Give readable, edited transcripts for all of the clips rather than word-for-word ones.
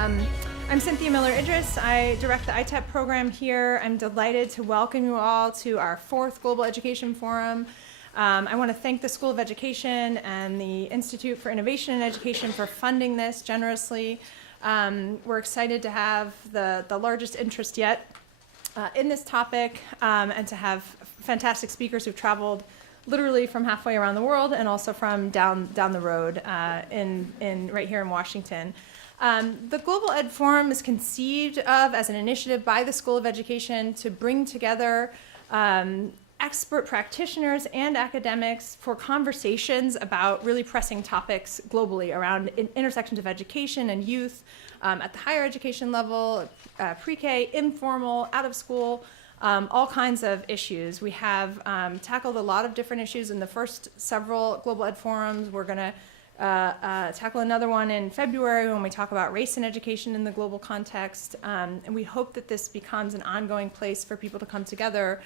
I'm Cynthia Miller-Idris. I direct the ITEP program here. I'm delighted to welcome you all to our 4th Global Education Forum. I want to thank the School of Education and the Institute for Innovation in Education for funding this generously. We're excited to have the largest interest yet in this topic and to have fantastic speakers who've traveled literally from halfway around the world and also from down the road right here in Washington. The Global Ed Forum is conceived of as an initiative by the School of Education to bring together expert practitioners and academics for conversations about really pressing topics globally around intersections of education and youth at the higher education level, pre-K, informal, out of school, all kinds of issues. We have tackled a lot of different issues in the first several Global Ed Forums. We're going to tackle another one in February when we talk about race and education in the global context. And we hope that this becomes an ongoing place for people to come together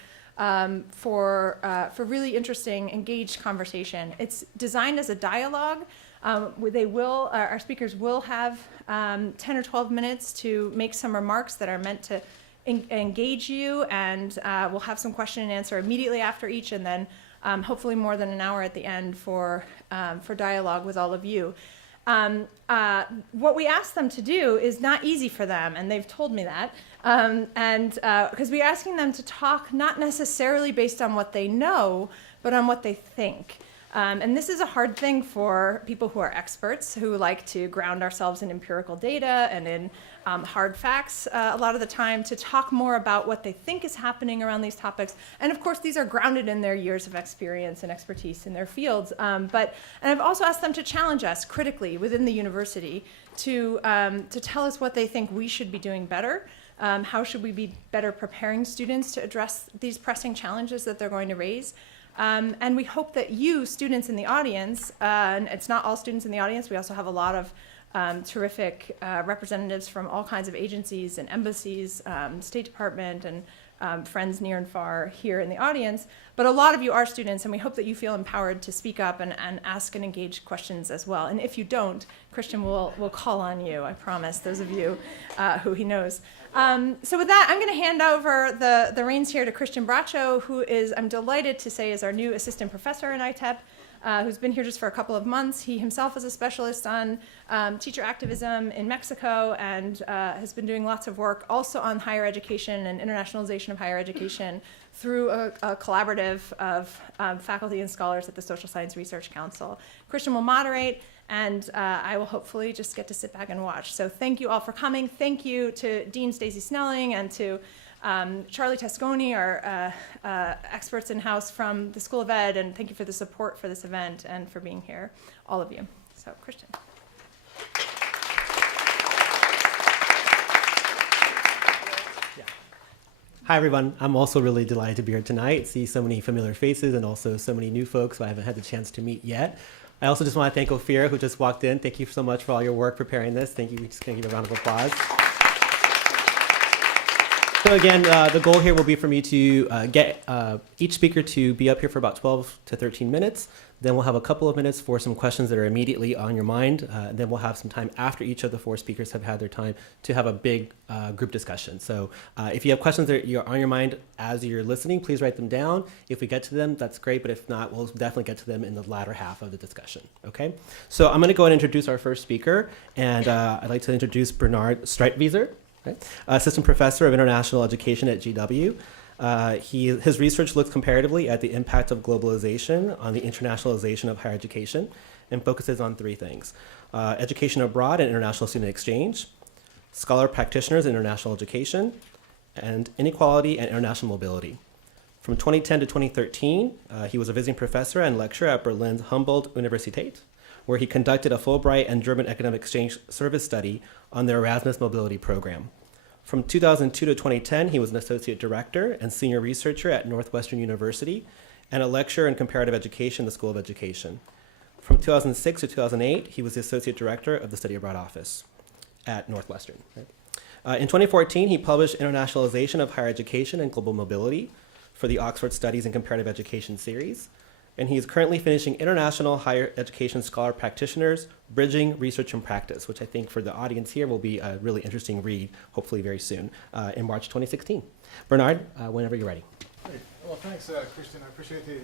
for really interesting, engaged conversation. It's designed as a dialogue. Our speakers will have 10 or 12 minutes to make some remarks that are meant to engage you, and we'll have some question and answer immediately after each, and then hopefully more than an hour at the end for dialogue with all of you. What we ask them to do is not easy for them, and they've told me that. Because we're asking them to talk not necessarily based on what they know, but on what they think. And this is a hard thing for people who are experts, who like to ground ourselves in empirical data and in hard facts a lot of the time, to talk more about what they think is happening around these topics. And of course, these are grounded in their years of experience and expertise in their fields. And I've also asked them to challenge us critically within the university to tell us what they think we should be doing better. How should we be better preparing students to address these pressing challenges that they're going to raise? And we hope that you, students in the audience, and it's not all students in the audience, we also have a lot of terrific representatives from all kinds of agencies and embassies, State Department, and friends near and far here in the audience. But a lot of you are students, and we hope that you feel empowered to speak up and ask and engage questions as well. And if you don't, Christian will call on you, I promise, those of you who he knows. So with that, I'm going to hand over the reins here to Christian Bracho, who is, I'm delighted to say, is our new assistant professor in ITEP, who's been here just for a couple of months. He himself is a specialist on teacher activism in Mexico and has been doing lots of work also on higher education and internationalization of higher education through a collaborative of faculty and scholars at the Social Science Research Council. Christian will moderate, and I will hopefully just get to sit back and watch. So thank you all for coming. Thank you to Dean Stacey Snelling and to Charlie Tasconi, our experts in-house from the School of Ed, and thank you for the support for this event and for being here, all of you. So, Christian. Hi, everyone. I'm also really delighted to be here tonight, see so many familiar faces and also so many new folks who I haven't had the chance to meet yet. I also just want to thank Ophira, who just walked in. Thank you so much for all your work preparing this. Thank you. We're just going to give a round of applause. So again, the goal here will be for me to get each speaker to be up here for about 12 to 13 minutes. Then we'll have a couple of minutes for some questions that are immediately on your mind. Then we'll have some time after each of the 4 speakers have had their time to have a big group discussion. So if you have questions that are on your mind as you're listening, please write them down. If we get to them, that's great. But if not, we'll definitely get to them in the latter half of the discussion. Okay. So I'm going to go ahead and introduce our first speaker. And I'd like to introduce Bernard Streitwieser. Okay. Assistant Professor of International Education at GW. His research looks comparatively at the impact of globalization on the internationalization of higher education and focuses on 3 things: education abroad and international student exchange, scholar practitioners in international education, and inequality and international mobility. From 2010 to 2013, he was a visiting professor and lecturer at Berlin's Humboldt Universität, where he conducted a Fulbright and German academic exchange service study on the Erasmus Mobility Program. From 2002 to 2010, he was an associate director and senior researcher at Northwestern University and a lecturer in comparative education at the School of Education. From 2006 to 2008, he was the associate director of the Study Abroad Office at Northwestern. In 2014, he published Internationalization of Higher Education and Global Mobility for the Oxford Studies in Comparative Education series. and he is currently finishing International Higher Education Scholar Practitioners, Bridging Research and Practice, which I think for the audience here will be a really interesting read, hopefully very soon, in March 2016. Bernard, whenever you're ready. Great. Well, thanks, Christian. I appreciate the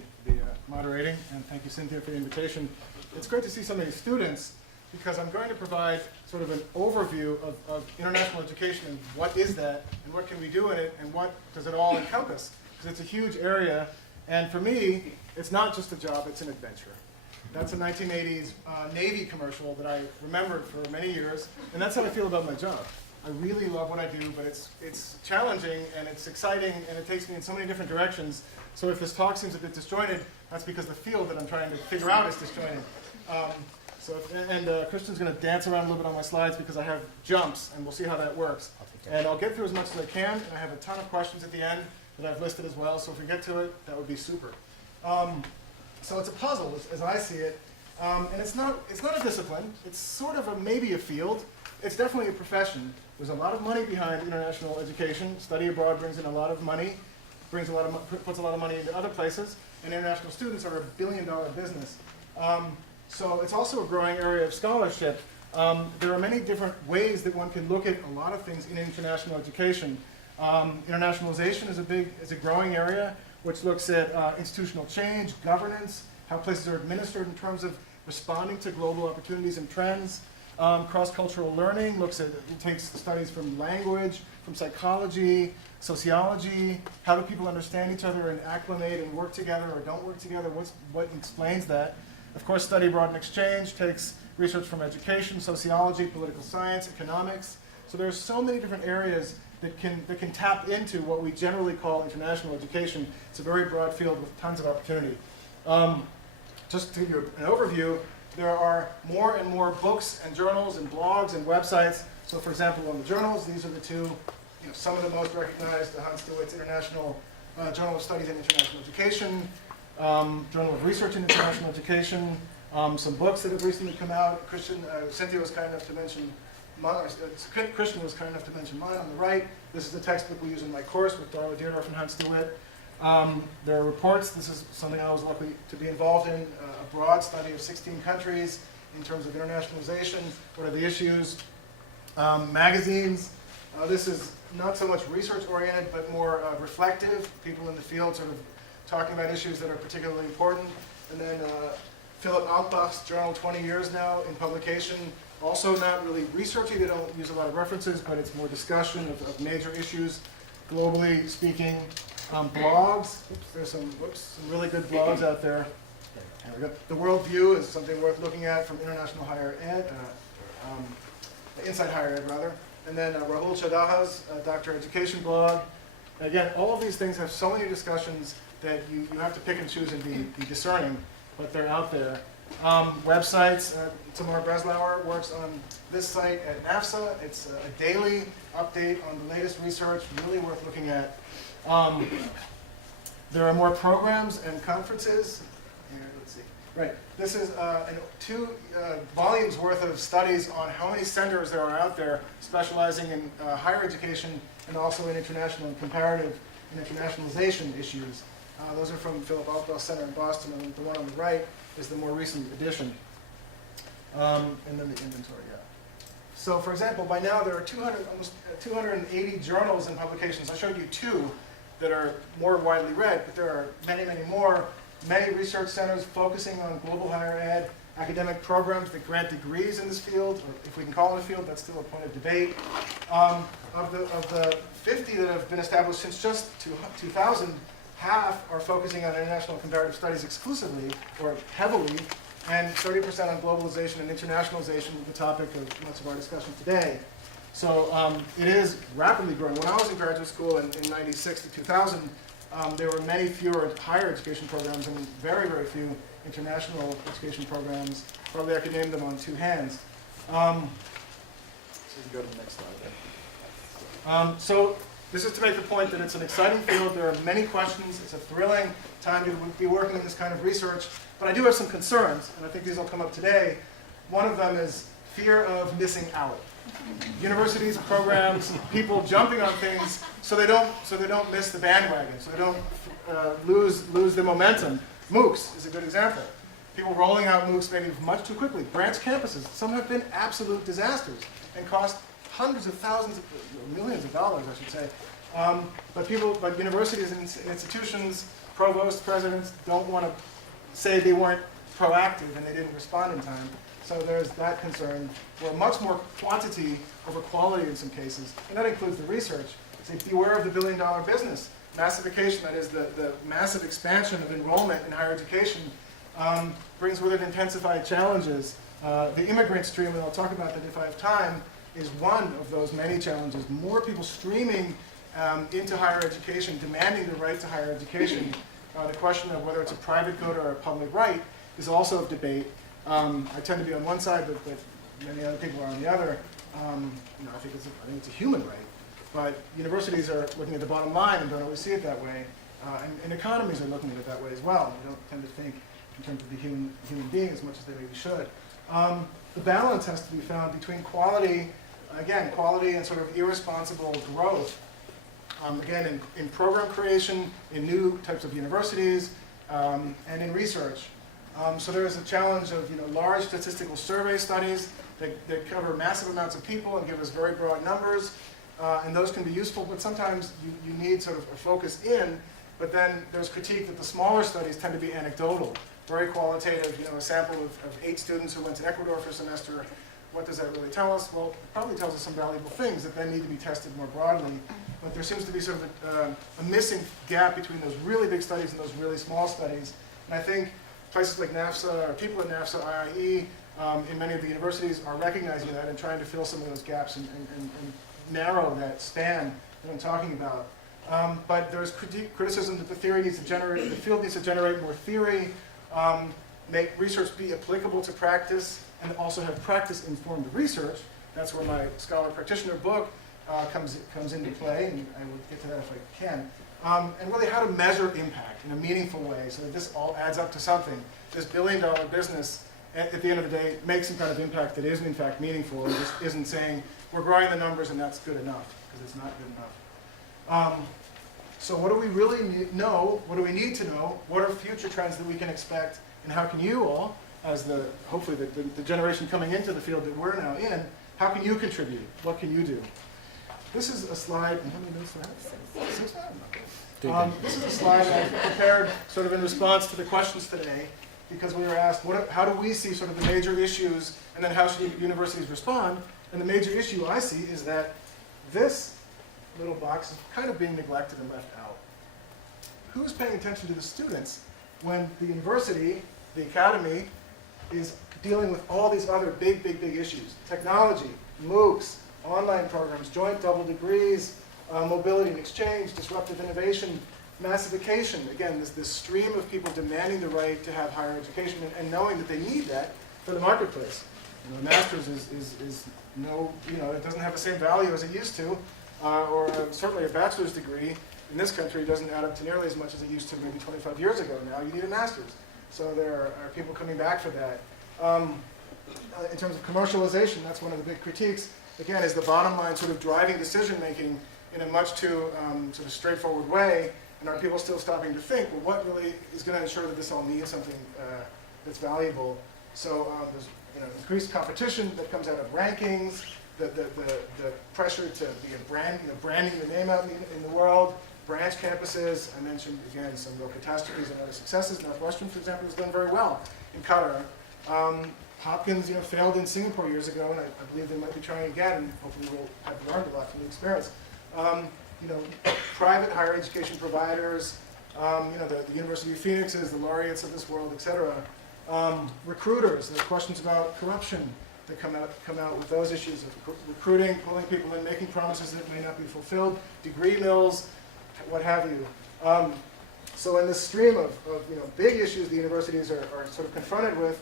moderating, and thank you, Cynthia, for the invitation. It's great to see so many students, because I'm going to provide sort of an overview of international education and what is that, and what can we do in it, and what does it all encompass, because it's a huge area, and for me, it's not just a job, it's an adventure. That's a 1980s Navy commercial that I remembered for many years, and that's how I feel about my job. I really love what I do, but it's challenging, and it's exciting, and it takes me in so many different directions. So if this talk seems a bit disjointed, that's because the field that I'm trying to figure out is disjointed. Christian's going to dance around a little bit on my slides because I have jumps, and we'll see how that works. And I'll get through as much as I can, and I have a ton of questions at the end that I've listed as well, so if we get to it, that would be super. So it's a puzzle, as I see it, and it's not a discipline. It's sort of maybe a field. It's definitely a profession. There's a lot of money behind international education. Study abroad brings in a lot of money, puts a lot of money into other places, and international students are a billion-dollar business. So it's also a growing area of scholarship. There are many different ways that one can look at a lot of things in international education. Internationalization is a growing area, which looks at institutional change, governance, how places are administered in terms of responding to global opportunities and trends. Cross-cultural learning takes studies from language, from psychology, sociology, how do people understand each other and acclimate and work together or don't work together, what explains that. Of course, study abroad and exchange takes research from education, sociology, political science, economics. So there's so many different areas that can tap into what we generally call international education. It's a very broad field with tons of opportunity. Just to give you an overview, there are more and more books and journals and blogs and websites. So for example, on the journals, these are the two, some of the most recognized, the Hans Dewitt's International Journal of Studies in International Education, Journal of Research in International Education, some books that have recently come out. Cynthia was kind enough to mention Christian was kind enough to mention mine on the right. This is the textbook we use in my course with Darla Deardorff and Hans Dewitt. There are reports. This is something I was lucky to be involved in, a broad study of 16 countries in terms of internationalization. What are the issues? Magazines. This is not so much research-oriented, but more reflective. People in the field sort of talking about issues that are particularly important. And then Philip Altbach's journal, 20 years now in publication. Also not really researchy. They don't use a lot of references, but it's more discussion of major issues, globally speaking. Blogs. There's some really good blogs out there. There we go. The World View is something worth looking at from International Higher Ed, Inside Higher Ed rather. And then Rahul Chadaha's Doctor Education blog. Again, all of these things have so many discussions that you have to pick and choose and be discerning, but they're out there. Websites. Tamar Breslauer works on this site at NAFSA. It's a daily update on the latest research, really worth looking at. There are more programs and conferences. Here, let's see. Right. This is 2 volumes worth of studies on how many centers there are out there specializing in higher education and also in international and comparative and internationalization issues. Those are from Philip Altbach Center in Boston, and the one on the right is the more recent edition. And then the inventory, yeah. So for example, by now there are almost 280 journals and publications. I showed you 2 that are more widely read, but there are many, many more. Many research centers focusing on global higher ed, academic programs that grant degrees in this field, or if we can call it a field, that's still a point of debate. Of the 50 that have been established since just 2000, half are focusing on international comparative studies exclusively, or heavily, and 30% on globalization and internationalization, the topic of much of our discussion today. So it is rapidly growing. When I was in graduate school in 96 to 2000, there were many fewer higher education programs and very, very few international education programs. Probably I could name them on 2 hands. So you can go to the next slide. So this is to make the point that it's an exciting field. There are many questions. It's a thrilling time to be working in this kind of research. But I do have some concerns, and I think these will come up today. One of them is fear of missing out. Universities, programs, people jumping on things so they don't miss the bandwagon, so they don't lose the momentum. MOOCs is a good example. People rolling out MOOCs maybe much too quickly. Branch campuses, some have been absolute disasters and cost hundreds of thousands of, millions of dollars, I should say. But universities and institutions, provosts, presidents don't want to say they weren't proactive and they didn't respond in time. So there's that concern. We're much more quantity over quality in some cases, and that includes the research. Say, beware of the billion-dollar business. Massification, that is the massive expansion of enrollment in higher education, brings with it intensified challenges. The immigrant stream, and I'll talk about that if I have time, is one of those many challenges. More people streaming into higher education, demanding the right to higher education. The question of whether it's a private good or a public right is also of debate. I tend to be on one side, but many other people are on the other. I think it's a human right. But universities are looking at the bottom line and don't always see it that way. And economies are looking at it that way as well. We don't tend to think in terms of the human being as much as they maybe should. The balance has to be found between quality and sort of irresponsible growth. Again, in program creation, in new types of universities, and in research. So there is a challenge of large statistical survey studies that cover massive amounts of people and give us very broad numbers. And those can be useful, but sometimes you need sort of a focus in, but then there's critique that the smaller studies tend to be anecdotal, very qualitative, a sample of 8 students who went to Ecuador for a semester. What does that really tell us? Well, it probably tells us some valuable things that then need to be tested more broadly. But there seems to be sort of a missing gap between those really big studies and those really small studies. And I think places like NAFSA, or people at NAFSA, IIE, in many of the universities are recognizing that and trying to fill some of those gaps and narrow that span that I'm talking about. But there's criticism that the field needs to generate more theory, make research be applicable to practice, and also have practice-informed research. That's where my scholar practitioner book comes into play, and I will get to that if I can. And really how to measure impact in a meaningful way so that this all adds up to something. This billion-dollar business, at the end of the day, makes some kind of impact that is in fact meaningful and just isn't saying, we're growing the numbers and that's good enough, because it's not good enough. So what do we really know? What do we need to know? What are future trends that we can expect? And how can you all, as hopefully the generation coming into the field that we're now in, how can you contribute? What can you do? This is a slide, and how many minutes do I have? 6 minutes? This is a slide that I prepared sort of in response to the questions today, because we were asked, how do we see sort of the major issues, and then how should universities respond? And the major issue I see is that this little box is kind of being neglected and left out. Who's paying attention to the students when the university, the academy, is dealing with all these other big issues? Technology, MOOCs, online programs, joint double degrees, mobility and exchange, disruptive innovation, massification. Again, this stream of people demanding the right to have higher education and knowing that they need that for the marketplace. A master's is no, it doesn't have the same value as it used to, or certainly a bachelor's degree in this country doesn't add up to nearly as much as it used to maybe 25 years ago. Now you need a master's. So there are people coming back for that. In terms of commercialization, that's one of the big critiques. Again, is the bottom line sort of driving decision making in a much too sort of straightforward way, and are people still stopping to think, well, what really is going to ensure that this all means something that's valuable? So there's increased competition that comes out of rankings, the pressure to be a brand, branding your name out in the world, branch campuses. I mentioned again some real catastrophes and other successes. Northwestern, for example, has done very well in Qatar. Hopkins, failed in Singapore years ago, and I believe they might be trying again. And hopefully, we'll have learned a lot from the experience. Private higher education providers, the University of Phoenixes, the laureates of this world, etc. Recruiters, there's questions about corruption that come out with those issues of recruiting, pulling people in, making promises that may not be fulfilled, degree mills, what have you. So in this stream of big issues the universities are sort of confronted with,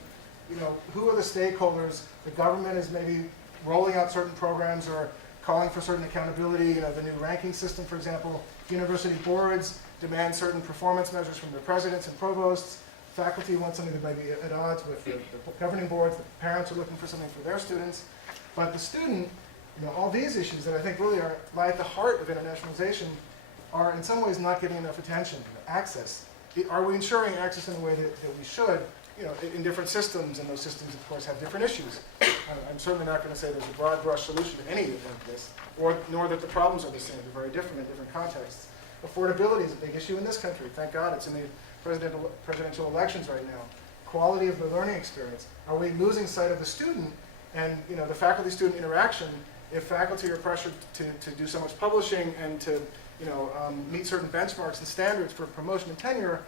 who are the stakeholders? The government is maybe rolling out certain programs or calling for certain accountability, the new ranking system, for example. University boards demand certain performance measures from their presidents and provosts. Faculty want something that might be at odds with the governing boards. The parents are looking for something for their students. But the student, all these issues that I think really lie at the heart of internationalization are in some ways not getting enough attention, access. are we ensuring access in a way that we should, in different systems, and those systems, of course, have different issues. I'm certainly not going to say there's a broad brush solution to any of this, nor that the problems are the same. They're very different in different contexts. Affordability is a big issue in this country. Thank God it's in the presidential elections right now. Quality of the learning experience. Are we losing sight of the student and the faculty-student interaction? If faculty are pressured to do so much publishing and to meet certain benchmarks and standards for promotion and tenure,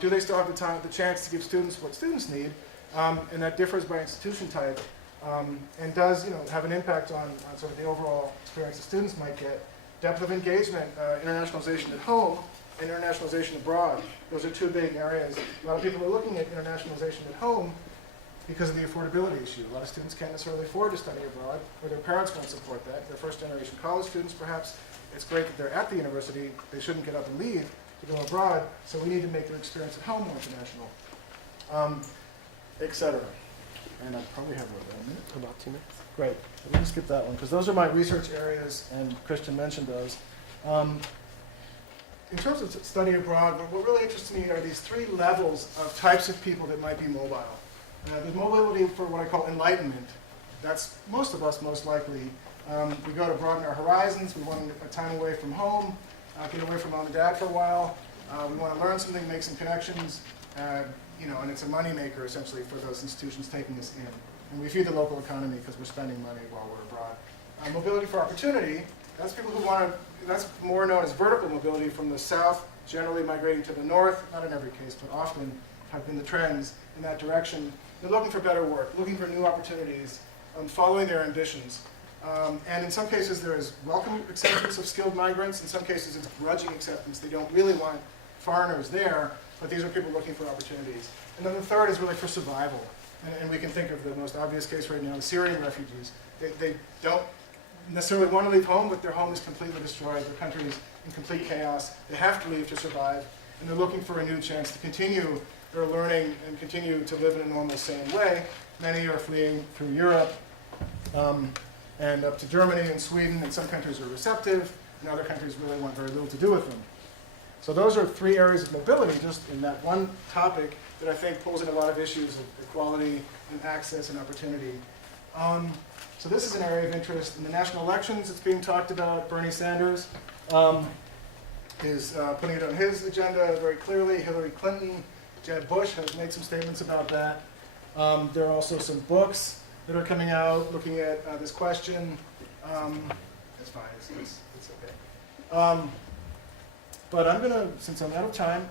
do they still have the chance to give students what students need? And that differs by institution type, and does have an impact on sort of the overall experience the students might get. Depth of engagement, internationalization at home, and internationalization abroad. Those are two big areas. A lot of people are looking at internationalization at home because of the affordability issue. A lot of students can't necessarily afford to study abroad, or their parents won't support that. They're first-generation college students, perhaps. It's great that they're at the university. They shouldn't get up and leave to go abroad, so we need to make their experience at home more international, etc. And I probably have a minute. About 2 minutes. Great. Let me skip that one, because those are my research areas, and Christian mentioned those. In terms of study abroad, what really interests me are these three levels of types of people that might be mobile. There's mobility for what I call enlightenment. That's most of us, most likely. We go to broaden our horizons. We want a time away from home, get away from mom and dad for a while. We want to learn something, make some connections, and it's a moneymaker, essentially, for those institutions taking us in. And we feed the local economy because we're spending money while we're abroad. Mobility for opportunity, that's people who want to, that's more known as vertical mobility from the south, generally migrating to the north, not in every case, but often have been the trends in that direction. They're looking for better work, looking for new opportunities, following their ambitions. And in some cases there is welcome acceptance of skilled migrants. In some cases it's grudging acceptance. They don't really want foreigners there, but these are people looking for opportunities. And then the third is really for survival. And we can think of the most obvious case right now, the Syrian refugees. They don't necessarily want to leave home, but their home is completely destroyed. Their country is in complete chaos. They have to leave to survive. And they're looking for a new chance to continue their learning and continue to live in a normal, sane way. Many are fleeing through Europe and up to Germany and Sweden, and some countries are receptive, and other countries really want very little to do with them. So those are three areas of mobility, just in that one topic, that I think pulls in a lot of issues of equality and access and opportunity. So this is an area of interest. In the national elections, it's being talked about. Bernie Sanders is putting it on his agenda very clearly. Hillary Clinton, Jeb Bush has made some statements about that. There are also some books that are coming out looking at this question. It's fine, it's okay. But I'm going to, since I'm out of time,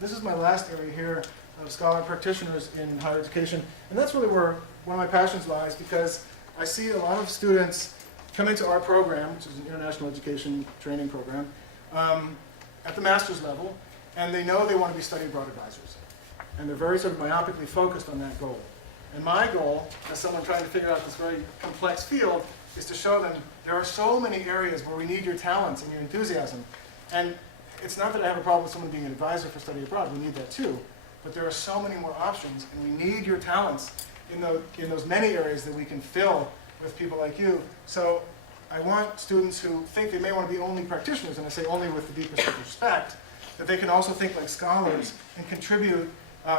this is my last area here of scholar practitioners in higher education. And that's really where one of my passions lies, because I see a lot of students come into our program, which is an international education training program, at the master's level, and they know they want to be study abroad advisors. And they're very sort of myopically focused on that goal. And my goal, as someone trying to figure out this very complex field, is to show them there are so many areas where we need your talents and your enthusiasm. And it's not that I have a problem with someone being an advisor for study abroad, we need that too. But there are so many more options, and we need your talents in those many areas that we can fill with people like you. So I want students who think they may want to be only practitioners, and I say only with the deepest of respect, that they can also think like scholars and contribute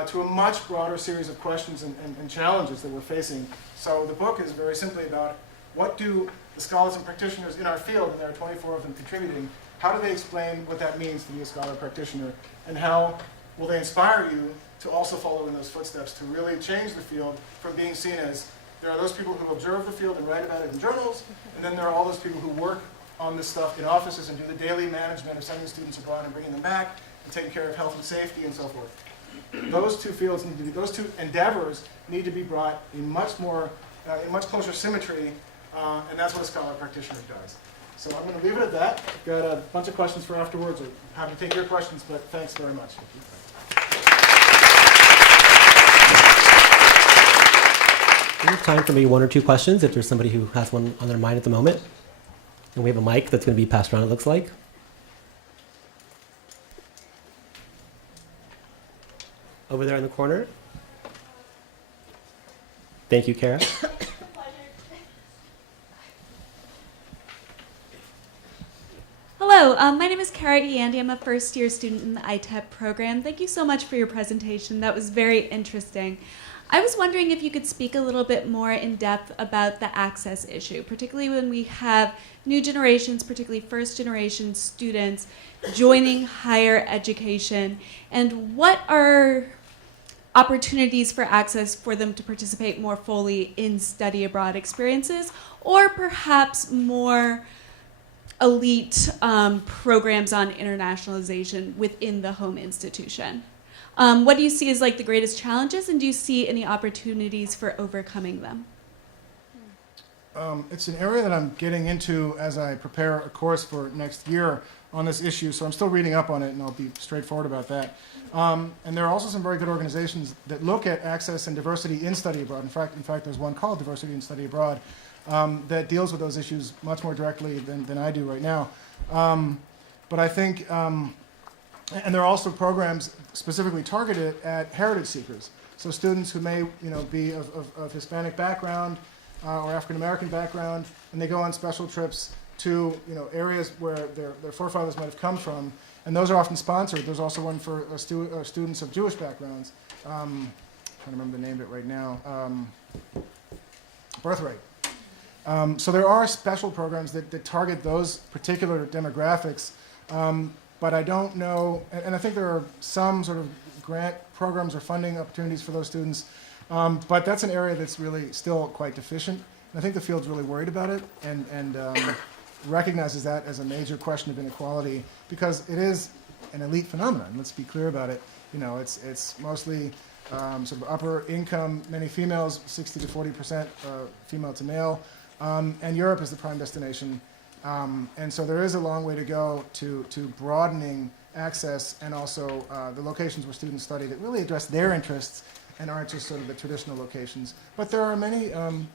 to a much broader series of questions and challenges that we're facing. So the book is very simply about what do the scholars and practitioners in our field, and there are 24 of them contributing, how do they explain what that means to be a scholar practitioner, and how will they inspire you to also follow in those footsteps to really change the field from being seen as, there are those people who observe the field and write about it in journals, and then there are all those people who work on this stuff in offices and do the daily management of sending students abroad and bringing them back and taking care of health and safety and so forth. Those two fields need to be, those two endeavors need to be brought in much closer symmetry, and that's what a scholar practitioner does. So I'm going to leave it at that. I've got a bunch of questions for afterwards. I'm happy to take your questions, but thanks very much. We have time for maybe one or two questions if there's somebody who has one on their mind at the moment. And we have a mic that's going to be passed around, it looks like. Over there in the corner. Thank you, Kara. Hello, Hello, my name is Kara E. Andy. I'm a first-year student in the ITEP program. Thank you so much for your presentation. That was very interesting. I was wondering if you could speak a little bit more in depth about the access issue, particularly when we have new generations, particularly first-generation students, joining higher education, and what are opportunities for access for them to participate more fully in study abroad experiences, or perhaps more elite programs on internationalization within the home institution. What do you see as like the greatest challenges, and do you see any opportunities for overcoming them? It's an area that I'm getting into as I prepare a course for next year on this issue, so I'm still reading up on it, and I'll be straightforward about that. And there are also some very good organizations that look at access and diversity in study abroad. In fact, there's one called Diversity in Study Abroad that deals with those issues much more directly than I do right now. But I think, and there are also programs specifically targeted at heritage seekers. So students who may, be of Hispanic background or African American background, and they go on special trips to, areas where their forefathers might have come from, and those are often sponsored. There's also one for students of Jewish backgrounds. I'm trying to remember the name of it right now. Birthright. So there are special programs that target those particular demographics, but I don't know, and I think there are some sort of grant programs or funding opportunities for those students, but that's an area that's really still quite deficient. And I think the field's really worried about it and recognizes that as a major question of inequality, because it is an elite phenomenon. Let's be clear about it. It's mostly sort of upper income, many females, 60 to 40% female to male. And Europe is the prime destination. And so there is a long way to go to broadening access and also the locations where students study that really address their interests and aren't just sort of the traditional locations. But there are many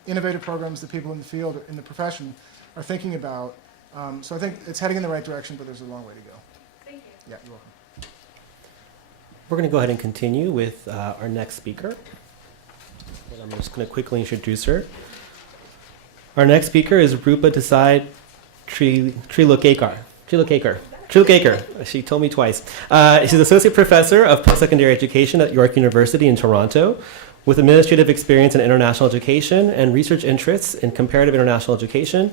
innovative programs that people in the field, in the profession, are thinking about. So I think it's heading in the right direction, but there's a long way to go. Thank you. Yeah, you're welcome. We're going to go ahead and continue with our next speaker. And I'm just going to quickly introduce her. Our next speaker is Rupa Desai Trilokekar. She told me twice. She's Associate Professor of Post-Secondary Education at York University in Toronto, with administrative experience in international education and research interests in comparative international education,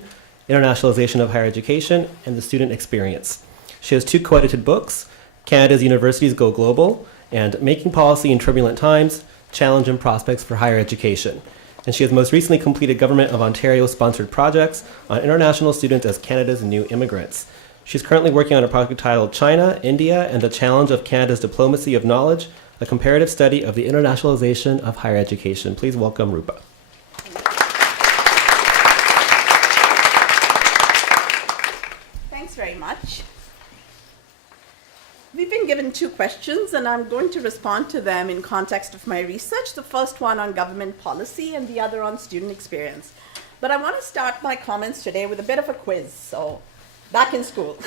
internationalization of higher education, and the student experience. She has 2 co-edited books, Canada's Universities Go Global and Making Policy in Turbulent Times, Challenge and Prospects for Higher Education. And she has most recently completed Government of Ontario-sponsored projects on international students as Canada's new immigrants. She's currently working on a project titled China, India, and the Challenge of Canada's Diplomacy of Knowledge, a comparative study of the internationalization of higher education. Please welcome Rupa. Thanks very much. We've been given 2 questions, and I'm going to respond to them in context of my research, the first one on government policy and the other on student experience. But I want to start my comments today with a bit of a quiz, so back in school.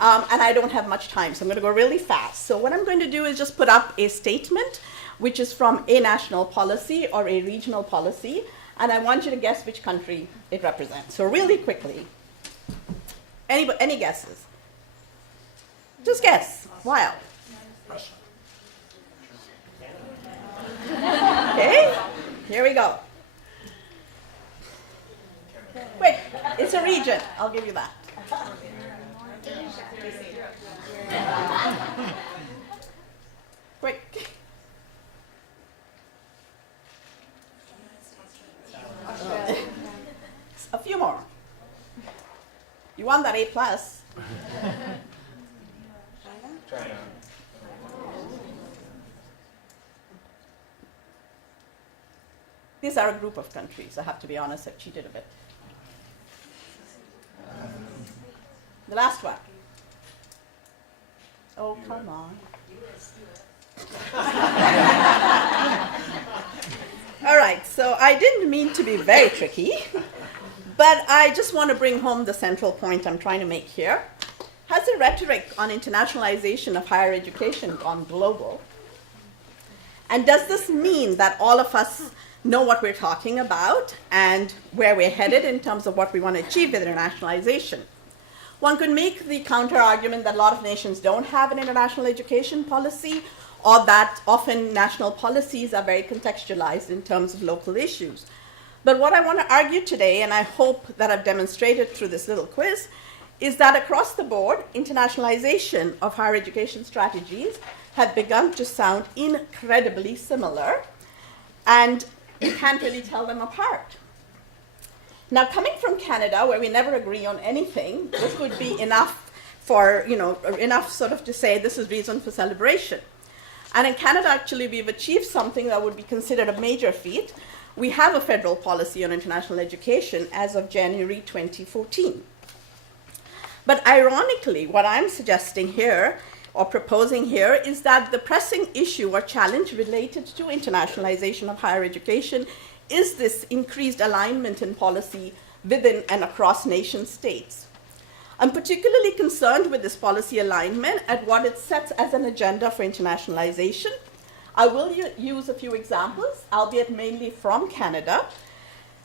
And I don't have much time, so I'm going to go really fast. So what I'm going to do is just put up a statement, which is from a national policy or a regional policy, and I want you to guess which country it represents. So really quickly, any guesses? Just guess. Wild. Okay, here we go. Quick, it's a region. I'll give you that. Quick. A few more. You won that A+. China. These are a group of countries. I have to be honest, I've cheated a bit. The last one. Oh, come on. All right, so I didn't mean to be very tricky, but I just want to bring home the central point I'm trying to make here. Has the rhetoric on internationalization of higher education gone global? And does this mean that all of us know what we're talking about and where we're headed in terms of what we want to achieve with internationalization? One could make the counter argument that a lot of nations don't have an international education policy, or that often national policies are very contextualized in terms of local issues. But what I want to argue today, and I hope that I've demonstrated through this little quiz, is that across the board, internationalization of higher education strategies have begun to sound incredibly similar, and you can't really tell them apart. Now, coming from Canada, where we never agree on anything, this would be enough for, enough sort of to say this is reason for celebration. And in Canada, actually, we've achieved something that would be considered a major feat. We have a federal policy on international education as of January 2014. But ironically, what I'm suggesting here, or proposing here, is that the pressing issue or challenge related to internationalization of higher education is this increased alignment in policy within and across nation states. I'm particularly concerned with this policy alignment and what it sets as an agenda for internationalization. I will use a few examples, albeit mainly from Canada,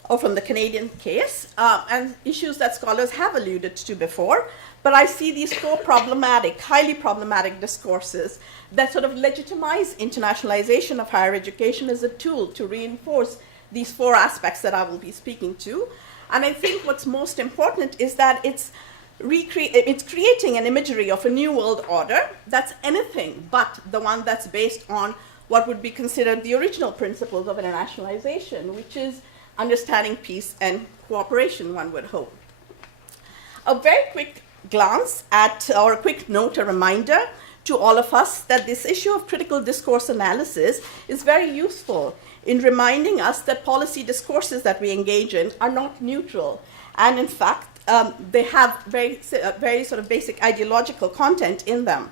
or from the Canadian case, and issues that scholars have alluded to before. But I see these four problematic, highly problematic discourses that sort of legitimize internationalization of higher education as a tool to reinforce these four aspects that I will be speaking to. And I think what's most important is that it's creating an imagery of a new world order that's anything but the one that's based on what would be considered the original principles of internationalization, which is understanding peace and cooperation, one would hope. A very quick glance at, or a quick note, a reminder to all of us that this issue of critical discourse analysis is very useful in reminding us that policy discourses that we engage in are not neutral. And in fact, they have very sort of basic ideological content in them.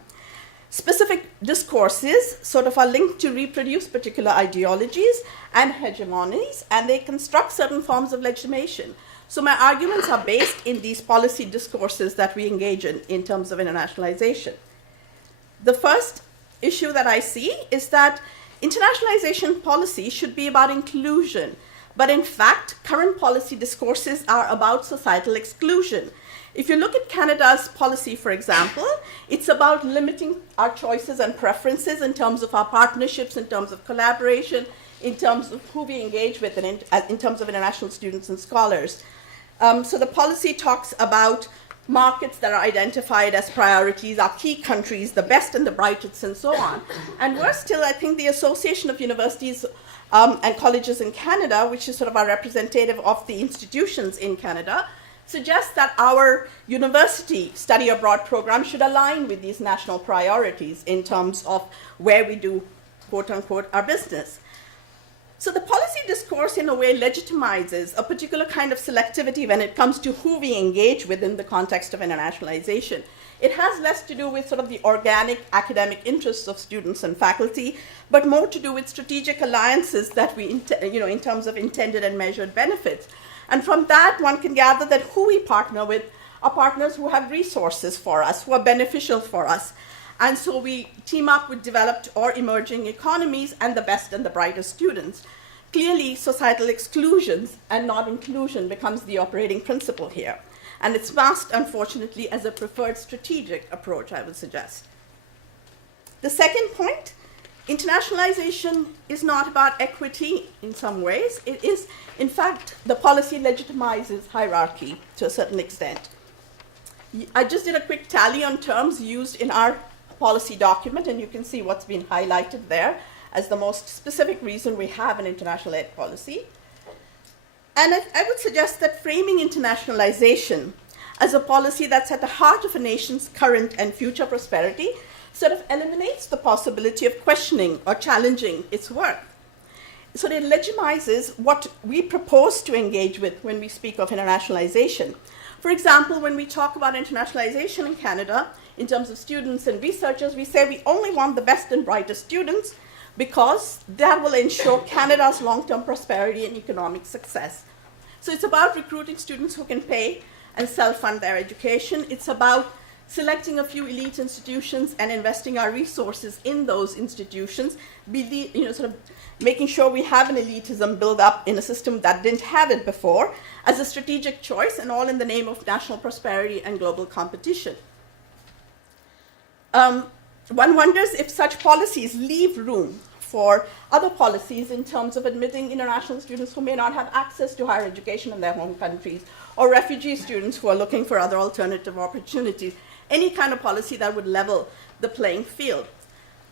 Specific discourses sort of are linked to reproduce particular ideologies and hegemonies, and they construct certain forms of legitimation. So my arguments are based in these policy discourses that we engage in terms of internationalization. The first issue that I see is that internationalization policy should be about inclusion, but in fact, current policy discourses are about societal exclusion. If you look at Canada's policy, for example, it's about limiting our choices and preferences in terms of our partnerships, in terms of collaboration, in terms of who we engage with, and in terms of international students and scholars. So the policy talks about markets that are identified as priorities, our key countries, the best and the brightest, and so on. And worse still, I think the Association of Universities and Colleges in Canada, which is sort of our representative of the institutions in Canada, suggests that our university study abroad program should align with these national priorities in terms of where we do, quote unquote, our business. So the policy discourse in a way legitimizes a particular kind of selectivity when it comes to who we engage with in the context of internationalization. It has less to do with sort of the organic academic interests of students and faculty, but more to do with strategic alliances that we, in terms of intended and measured benefits. And from that, one can gather that who we partner with are partners who have resources for us, who are beneficial for us. And so we team up with developed or emerging economies and the best and the brightest students. Clearly, societal exclusions and not inclusion becomes the operating principle here. And it's masked, unfortunately, as a preferred strategic approach, I would suggest. The second point, internationalization is not about equity in some ways. It is, in fact, the policy legitimizes hierarchy to a certain extent. I just did a quick tally on terms used in our policy document, and you can see what's been highlighted there as the most specific reason we have an international ed policy. And I would suggest that framing internationalization as a policy that's at the heart of a nation's current and future prosperity sort of eliminates the possibility of questioning or challenging its work. So it legitimizes what we propose to engage with when we speak of internationalization. For example, when we talk about internationalization in Canada, in terms of students and researchers, we say we only want the best and brightest students because that will ensure Canada's long-term prosperity and economic success. So it's about recruiting students who can pay and self-fund their education. It's about selecting a few elite institutions and investing our resources in those institutions, sort of making sure we have an elitism built up in a system that didn't have it before as a strategic choice, and all in the name of national prosperity and global competition. One wonders if such policies leave room for other policies in terms of admitting international students who may not have access to higher education in their home countries, or refugee students who are looking for other alternative opportunities, any kind of policy that would level the playing field.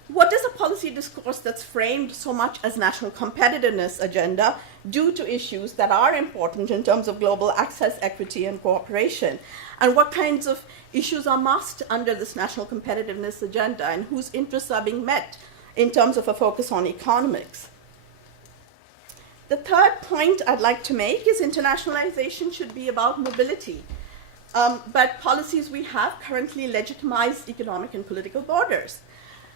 What does a policy discourse that's framed so much as national competitiveness agenda do to issues that are important in terms of global access, equity, and cooperation? And what kinds of issues are masked under this national competitiveness agenda, and whose interests are being met in terms of a focus on economics? The third point I'd like to make is internationalization should be about mobility. But policies we have currently legitimize economic and political borders.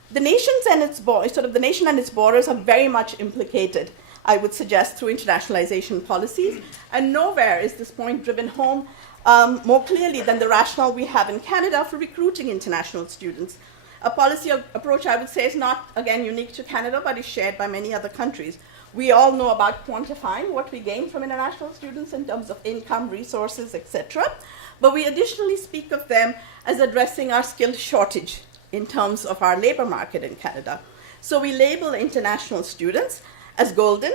The nation and its borders are very much implicated, I would suggest, through internationalization policies, and nowhere is this point driven home more clearly than the rationale we have in Canada for recruiting international students. A policy approach, I would say, is not, again, unique to Canada, but is shared by many other countries. We all know about quantifying what we gain from international students in terms of income, resources, etc. But we additionally speak of them as addressing our skill shortage in terms of our labor market in Canada. So we label international students as golden,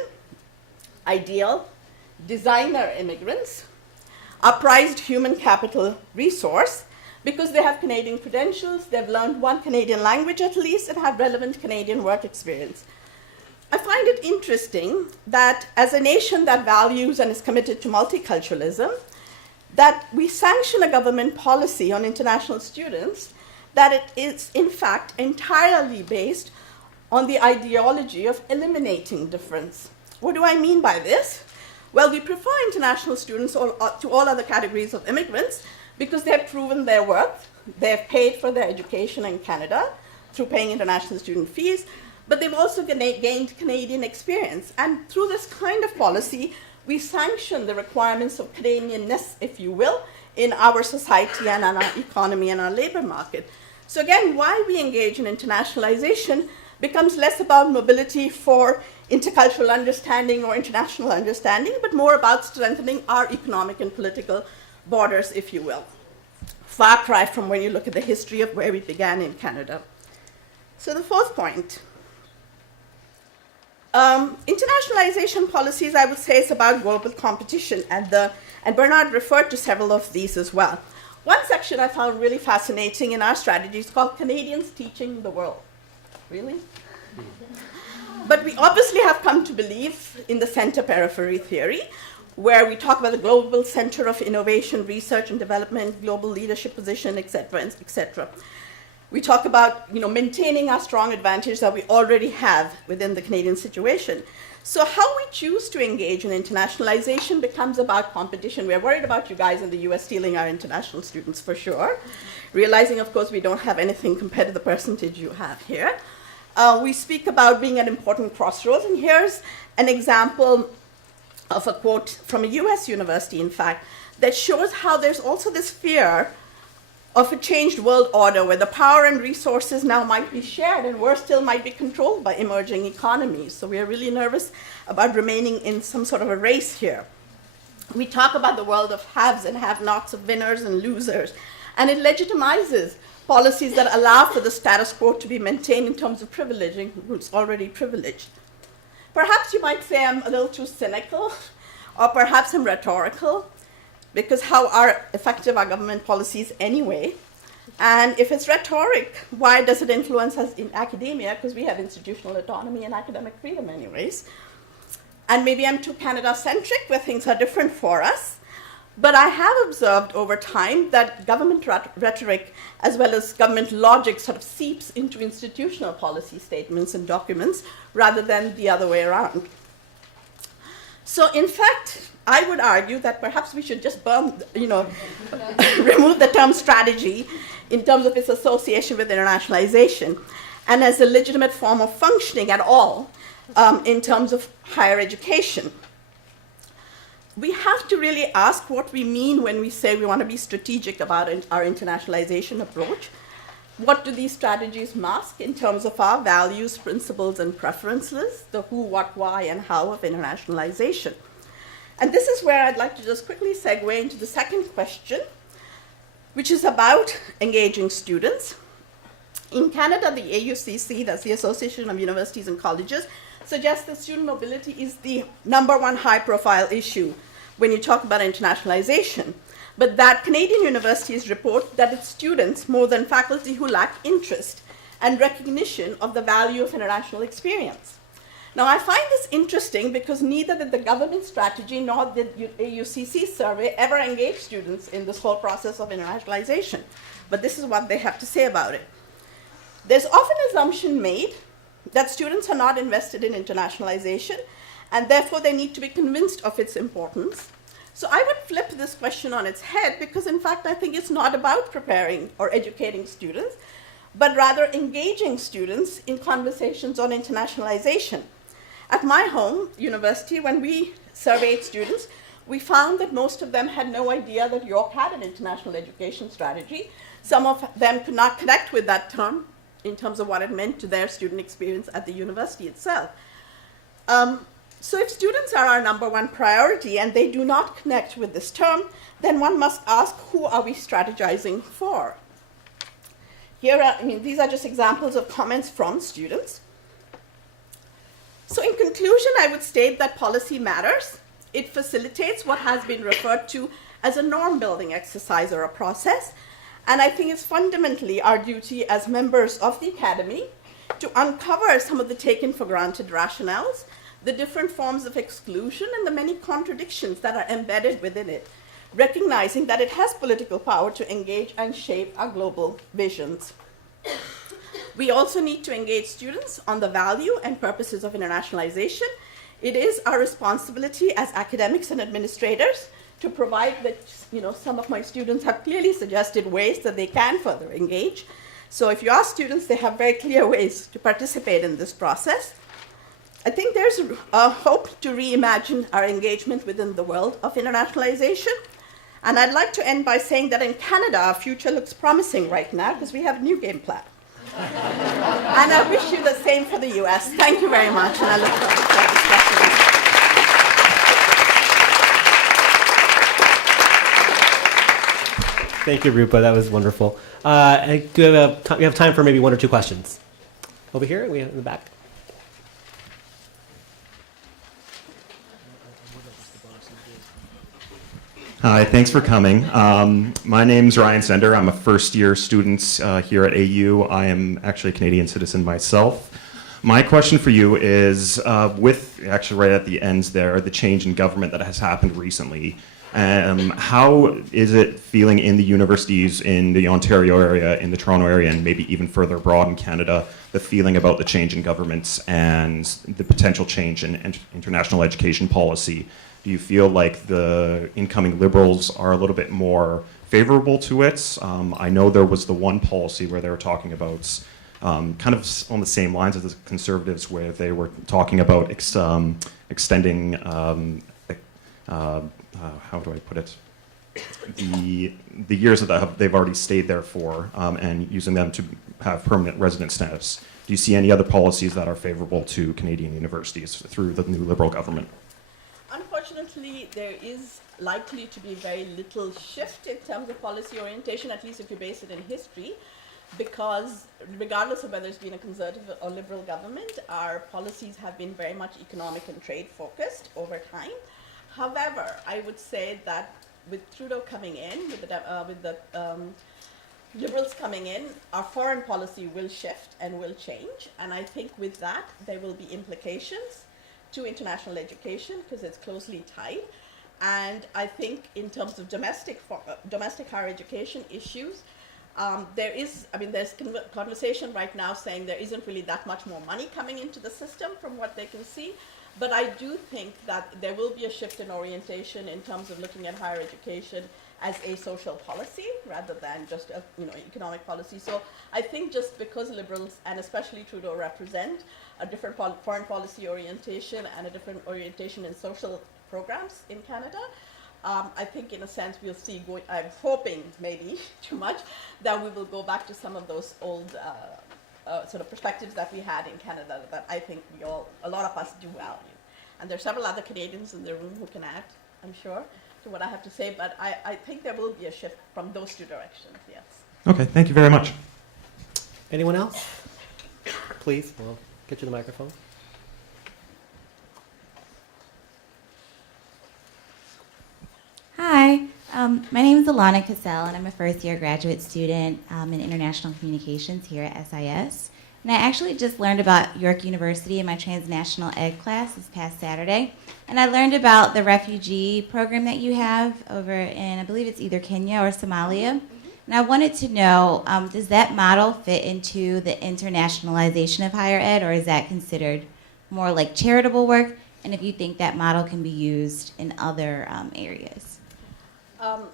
ideal, designer immigrants, a prized human capital resource, because they have Canadian credentials, they've learned one Canadian language at least, and have relevant Canadian work experience. I find it interesting that as a nation that values and is committed to multiculturalism, that we sanction a government policy on international students that it is in fact entirely based on the ideology of eliminating difference. What do I mean by this? Well, we prefer international students to all other categories of immigrants because they have proven their worth, they have paid for their education in Canada through paying international student fees, but they've also gained Canadian experience. And through this kind of policy, we sanction the requirements of Canadianness, if you will, in our society and in our economy and our labor market. So again, why we engage in internationalization becomes less about mobility for intercultural understanding or international understanding, but more about strengthening our economic and political borders, if you will. Far cry from when you look at the history of where we began in Canada. So the fourth point. Internationalization policies, I would say, is about global competition, and Bernard referred to several of these as well. One section I found really fascinating in our strategy is called Canadians Teaching the World. Really? But we obviously have come to believe in the center-periphery theory, where we talk about the global center of innovation, research and development, global leadership position, etc., etc. We talk about maintaining our strong advantage that we already have within the Canadian situation. So how we choose to engage in internationalization becomes about competition. We're worried about you guys in the US stealing our international students for sure, realizing, of course, we don't have anything compared to the percentage you have here. We speak about being at important crossroads, and here's an example of a quote from a US university, in fact, that shows how there's also this fear of a changed world order where the power and resources now might be shared and worse still might be controlled by emerging economies. So we are really nervous about remaining in some sort of a race here. We talk about the world of haves and have-nots, of winners and losers, and it legitimizes policies that allow for the status quo to be maintained in terms of privileging who's already privileged. Perhaps you might say I'm a little too cynical, or perhaps I'm rhetorical, because how are effective our government policies anyway? And if it's rhetoric, why does it influence us in academia? Because we have institutional autonomy and academic freedom anyways. And maybe I'm too Canada-centric, where things are different for us. But I have observed over time that government rhetoric, as well as government logic, sort of seeps into institutional policy statements and documents, rather than the other way around. So in fact, I would argue that perhaps we should just remove the term strategy in terms of its association with internationalization, and as a legitimate form of functioning at all in terms of higher education. we have to really ask what we mean when we say we want to be strategic about our internationalization approach. What do these strategies mask in terms of our values, principles, and preferences, the who, what, why, and how of internationalization? And this is where I'd like to just quickly segue into the second question, which is about engaging students. In Canada, the AUCC, that's the Association of Universities and Colleges, suggests that student mobility is the #1 high-profile issue when you talk about internationalization, but that Canadian universities report that it's students more than faculty who lack interest and recognition of the value of international experience. Now, I find this interesting because neither did the government strategy nor did AUCC survey ever engage students in this whole process of internationalization, but this is what they have to say about it. There's often an assumption made that students are not invested in internationalization, and therefore they need to be convinced of its importance. So I would flip this question on its head because, in fact, I think it's not about preparing or educating students, but rather engaging students in conversations on internationalization. At my home university, when we surveyed students, we found that most of them had no idea that York had an international education strategy. Some of them could not connect with that term in terms of what it meant to their student experience at the university itself. So if students are our #1 priority and they do not connect with this term, then one must ask, who are we strategizing for? These are just examples of comments from students. So in conclusion, I would state that policy matters. It facilitates what has been referred to as a norm-building exercise or a process. And I think it's fundamentally our duty as members of the academy to uncover some of the taken for granted rationales, the different forms of exclusion, and the many contradictions that are embedded within it, recognizing that it has political power to engage and shape our global visions. We also need to engage students on the value and purposes of internationalization. It is our responsibility as academics and administrators to provide that, some of my students have clearly suggested ways that they can further engage. So if you ask students, they have very clear ways to participate in this process. I think there's a hope to reimagine our engagement within the world of internationalization. And I'd like to end by saying that in Canada, our future looks promising right now because we have a new game plan. And I wish you the same for the US. Thank you very much, and I look forward to our discussion. Thank you, Rupa. That was wonderful. We have time for maybe 1 or 2 questions. Over here, we have in the back. Hi, thanks for coming. My name's Ryan Sender. I'm a first-year student here at AU. I am actually a Canadian citizen myself. My question for you is, with actually right at the end there, the change in government that has happened recently, how is it feeling in the universities in the Ontario area, in the Toronto area, and maybe even further abroad in Canada, the feeling about the change in governments and the potential change in international education policy? Do you feel like the incoming Liberals are a little bit more favorable to it? I know there was the one policy where they were talking about kind of on the same lines as the Conservatives, where they were talking about extending, how do I put it, the years that they've already stayed there for, and using them to have permanent resident status. Do you see any other policies that are favorable to Canadian universities through the new Liberal government? Unfortunately, there is likely to be very little shift in terms of policy orientation, at least if you base it in history, because regardless of whether it's been a Conservative or Liberal government, our policies have been very much economic and trade focused over time. However, I would say that with Trudeau coming in, with the Liberals coming in, our foreign policy will shift and will change, and I think with that there will be implications to international education because it's closely tied. And I think in terms of domestic higher education issues, there's conversation right now saying there isn't really that much more money coming into the system from what they can see. But I do think that there will be a shift in orientation in terms of looking at higher education as a social policy rather than just a economic policy. So I think just because Liberals and especially Trudeau represent a different foreign policy orientation and a different orientation in social programs in Canada. I think in a sense we'll see, I'm hoping maybe too much, that we will go back to some of those old sort of perspectives that we had in Canada that I think a lot of us do value. And there are several other Canadians in the room who can add, I'm sure, to what I have to say, but I think there will be a shift from those two directions, yes. Okay, thank you very much. Anyone else? Please, we'll get you the microphone. Hi, my name is Alana Cassell, and I'm a first-year graduate student in International Communications here at SIS. And I actually just learned about York University in my transnational ed class this past Saturday. And I learned about the refugee program that you have over in, I believe it's either Kenya or Somalia. And I wanted to know, does that model fit into the internationalization of higher ed, or is that considered more like charitable work? And if you think that model can be used in other areas?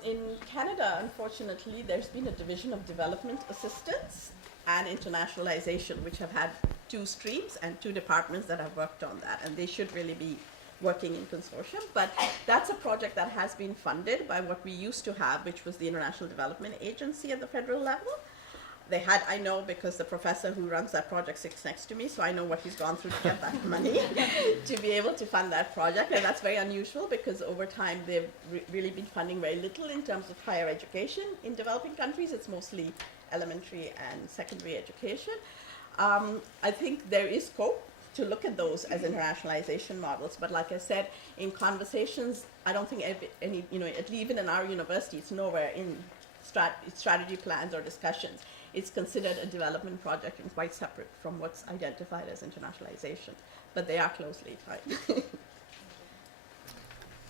In Canada, unfortunately, there's been a division of development assistance and internationalization, which have had two streams and two departments that have worked on that, and they should really be working in consortium. But that's a project that has been funded by what we used to have, which was the International Development Agency at the federal level. They had, I know because the professor who runs that project sits next to me, so I know what he's gone through to get that money to be able to fund that project. And that's very unusual because over time they've really been funding very little in terms of higher education in developing countries. It's mostly elementary and secondary education. I think there is scope to look at those as internationalization models, but like I said, in conversations, I don't think any, even in our university, it's nowhere in strategy plans or discussions. It's considered a development project and quite separate from what's identified as internationalization, but they are closely tied.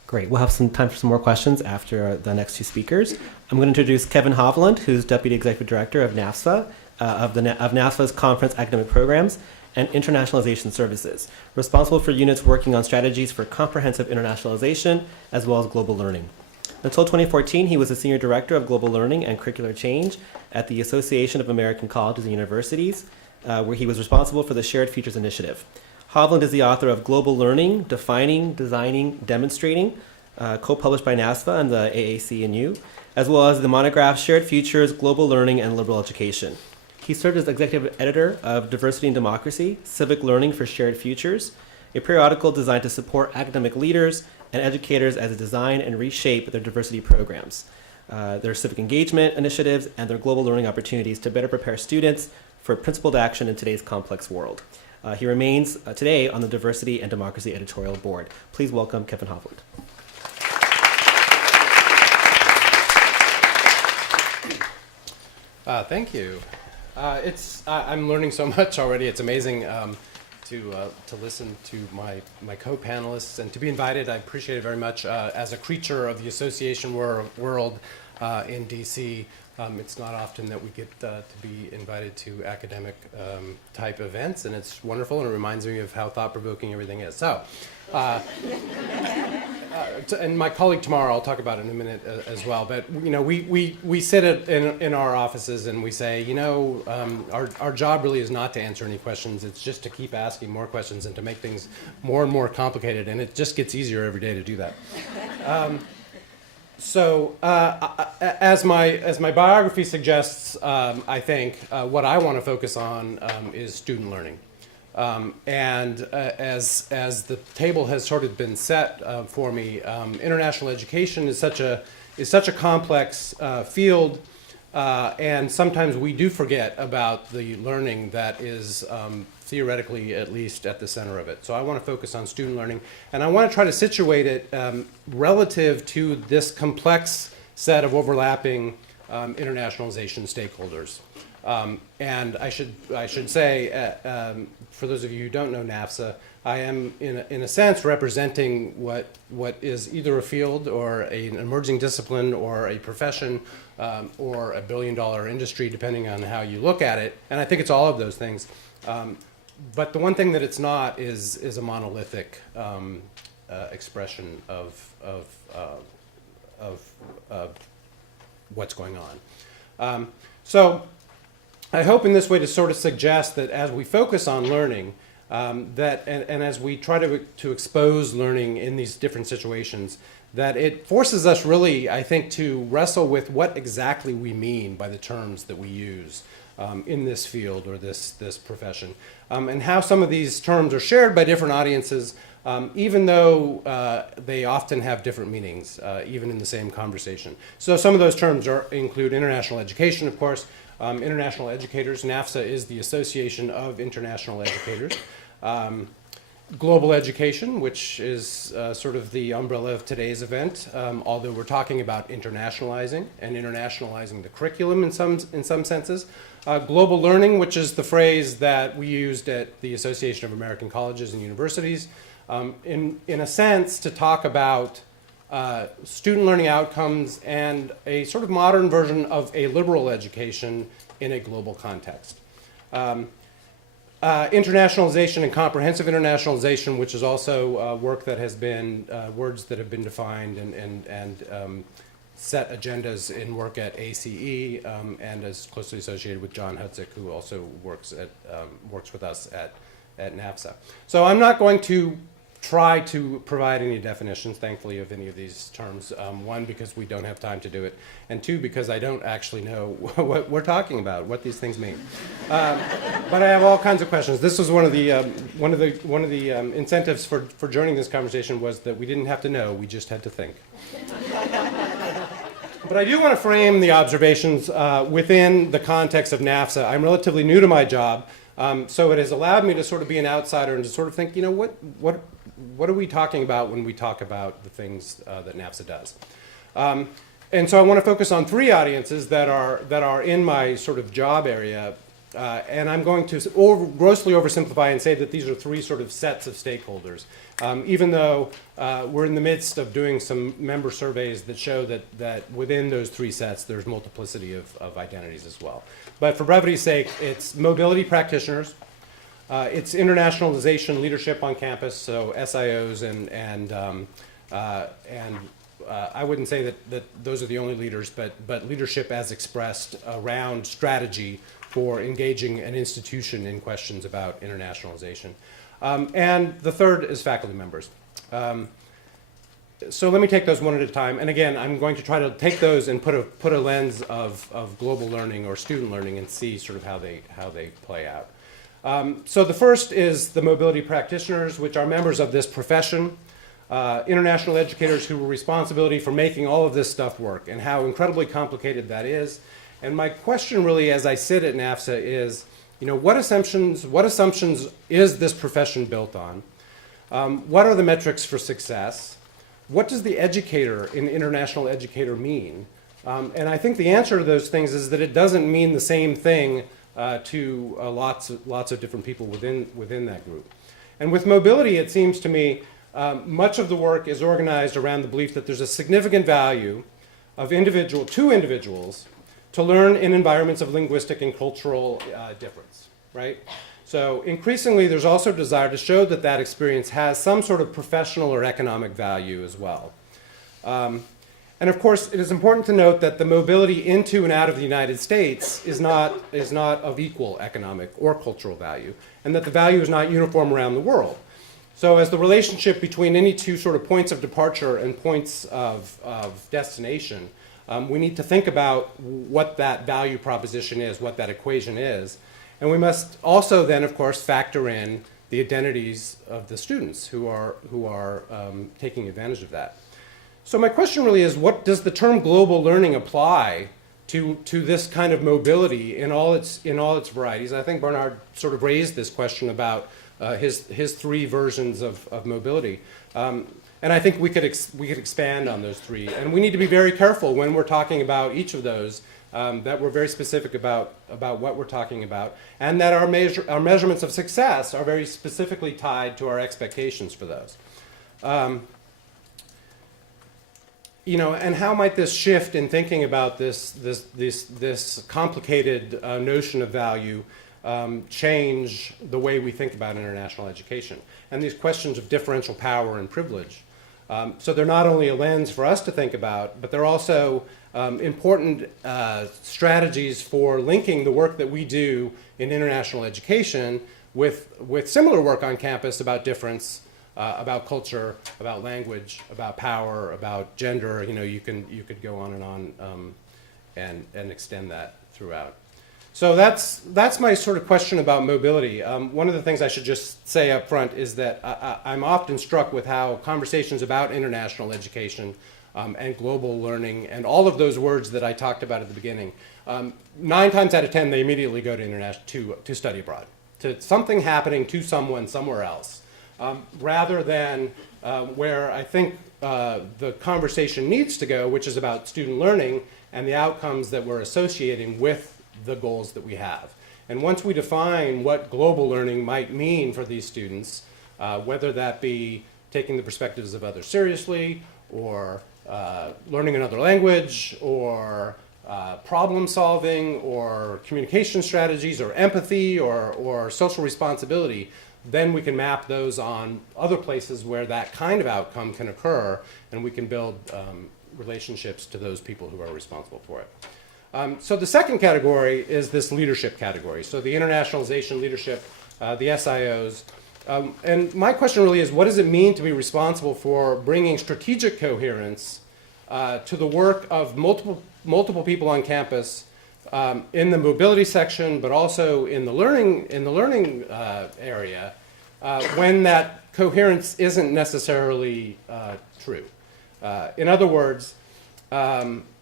Great. We'll have some time for some more questions after the next two speakers. I'm going to introduce Kevin Hovland, who's Deputy Executive Director of NAFSA, of NAFSA's Conference Academic Programs and Internationalization Services, responsible for units working on strategies for comprehensive internationalization as well as global learning. Until 2014, he was the Senior Director of Global Learning and Curricular Change at the Association of American Colleges and Universities, where he was responsible for the Shared Futures Initiative. Hovland is the author of Global Learning, Defining, Designing, Demonstrating, co-published by NASFA and the AAC&U, as well as the monograph Shared Futures, Global Learning, and Liberal Education. He served as executive editor of Diversity and Democracy, Civic Learning for Shared Futures, a periodical designed to support academic leaders and educators as they design and reshape their diversity programs, their civic engagement initiatives, and their global learning opportunities to better prepare students for principled action in today's complex world. He remains today on the Diversity and Democracy Editorial Board. Please welcome Kevin Hovland. Thank you. I'm learning so much already. It's amazing to listen to my co-panelists and to be invited. I appreciate it very much. As a creature of the association world in DC, it's not often that we get to be invited to academic type events, and it's wonderful, and it reminds me of how thought-provoking everything is. So, and my colleague tomorrow, I'll talk about it in a minute as well, but we sit in our offices and we say, our job really is not to answer any questions, it's just to keep asking more questions and to make things more and more complicated, and it just gets easier every day to do that. So, as my biography suggests, I think what I want to focus on is student learning, and as the table has sort of been set for me, international education is such a complex field, and sometimes we do forget about the learning that is theoretically at least at the center of it. So I want to focus on student learning, and I want to try to situate it relative to this complex set of overlapping internationalization stakeholders. And I should say, for those of you who don't know NAFSA, I am in a sense representing what is either a field or an emerging discipline or a profession or a billion-dollar industry, depending on how you look at it. And I think it's all of those things. But the one thing that it's not is a monolithic expression of what's going on. So I hope in this way to sort of suggest that as we focus on learning, and as we try to expose learning in these different situations, that it forces us really, I think, to wrestle with what exactly we mean by the terms that we use in this field or this profession, and how some of these terms are shared by different audiences, even though they often have different meanings, even in the same conversation. So some of those terms include international education, of course, international educators. NAFSA is the Association of International Educators. Global education, which is sort of the umbrella of today's event, although we're talking about internationalizing the curriculum in some senses. Global learning, which is the phrase that we used at the Association of American Colleges and Universities, in a sense to talk about student learning outcomes and a sort of modern version of a liberal education in a global context. Internationalization and comprehensive internationalization, which is also work that has been, words that have been defined and set agendas in work at ACE and is closely associated with John Hudzik, who also works with us at NAFSA. So I'm not going to try to provide any definitions, thankfully, of any of these terms. One, because we don't have time to do it, and two, because I don't actually know what we're talking about, what these things mean. But I have all kinds of questions. This was one of the incentives for joining this conversation was that we didn't have to know, we just had to think. But I do want to frame the observations within the context of NAFSA. I'm relatively new to my job, so it has allowed me to sort of be an outsider and to sort of think, you know, what are we talking about when we talk about the things that NAFSA does? And so I want to focus on three audiences that are in my sort of job area, and I'm going to grossly oversimplify and say that these are three sort of sets of stakeholders, even though we're in the midst of doing some member surveys that show that within those three sets there's multiplicity of identities as well. But for brevity's sake, it's mobility practitioners, it's internationalization leadership on campus, so SIOs and I wouldn't say that those are the only leaders, but leadership as expressed around strategy for engaging an institution in questions about internationalization. And the third is faculty members. So let me take those one at a time. And again, I'm going to try to take those and put a lens of global learning or student learning and see sort of how they play out. So the first is the mobility practitioners, which are members of this profession, international educators who were responsibility for making all of this stuff work and how incredibly complicated that is. And my question really as I sit at NAFSA is, you know, what assumptions is this profession built on? What are the metrics for success? What does the educator, an international educator, mean? And I think the answer to those things is that it doesn't mean the same thing to lots of different people within that group. And with mobility, it seems to me, much of the work is organized around the belief that there's a significant value of to individuals to learn in environments of linguistic and cultural difference, right? So increasingly, there's also a desire to show that that experience has some sort of professional or economic value as well. And of course, it is important to note that the mobility into and out of the United States is not of equal economic or cultural value, and that the value is not uniform around the world. So as the relationship between any two sort of points of departure and points of destination, we need to think about what that value proposition is, what that equation is. And we must also then, of course, factor in the identities of the students who are taking advantage of that. So my question really is, what does the term global learning apply to this kind of mobility in all its varieties? I think Bernard sort of raised this question about his three versions of mobility. And I think we could expand on those three. And we need to be very careful when we're talking about each of those, that we're very specific about what we're talking about, and that our measurements of success are very specifically tied to our expectations for those. You know, and how might this shift in thinking about this complicated notion of value change the way we think about international education and these questions of differential power and privilege? So they're not only a lens for us to think about, but they're also important strategies for linking the work that we do in international education with similar work on campus about difference, about culture, about language, about power, about gender. You know, you could go on and on and extend that throughout. So that's my sort of question about mobility. One of the things I should just say up front is that I'm often struck with how conversations about international education and global learning and all of those words that I talked about at the beginning, 9 times out of 10 they immediately go to international to study abroad, to something happening to someone somewhere else, rather than where I think the conversation needs to go, which is about student learning and the outcomes that we're associating with the goals that we have. And once we define what global learning might mean for these students, whether that be taking the perspectives of others seriously, or learning another language, or problem solving, or communication strategies, or empathy, or social responsibility, then we can map those on other places where that kind of outcome can occur, and we can build relationships to those people who are responsible for it. So the second category is this leadership category. So the internationalization leadership, the SIOs. And my question really is, what does it mean to be responsible for bringing strategic coherence to the work of multiple people on campus in the mobility section, but also in the learning area, when that coherence isn't necessarily true. In other words,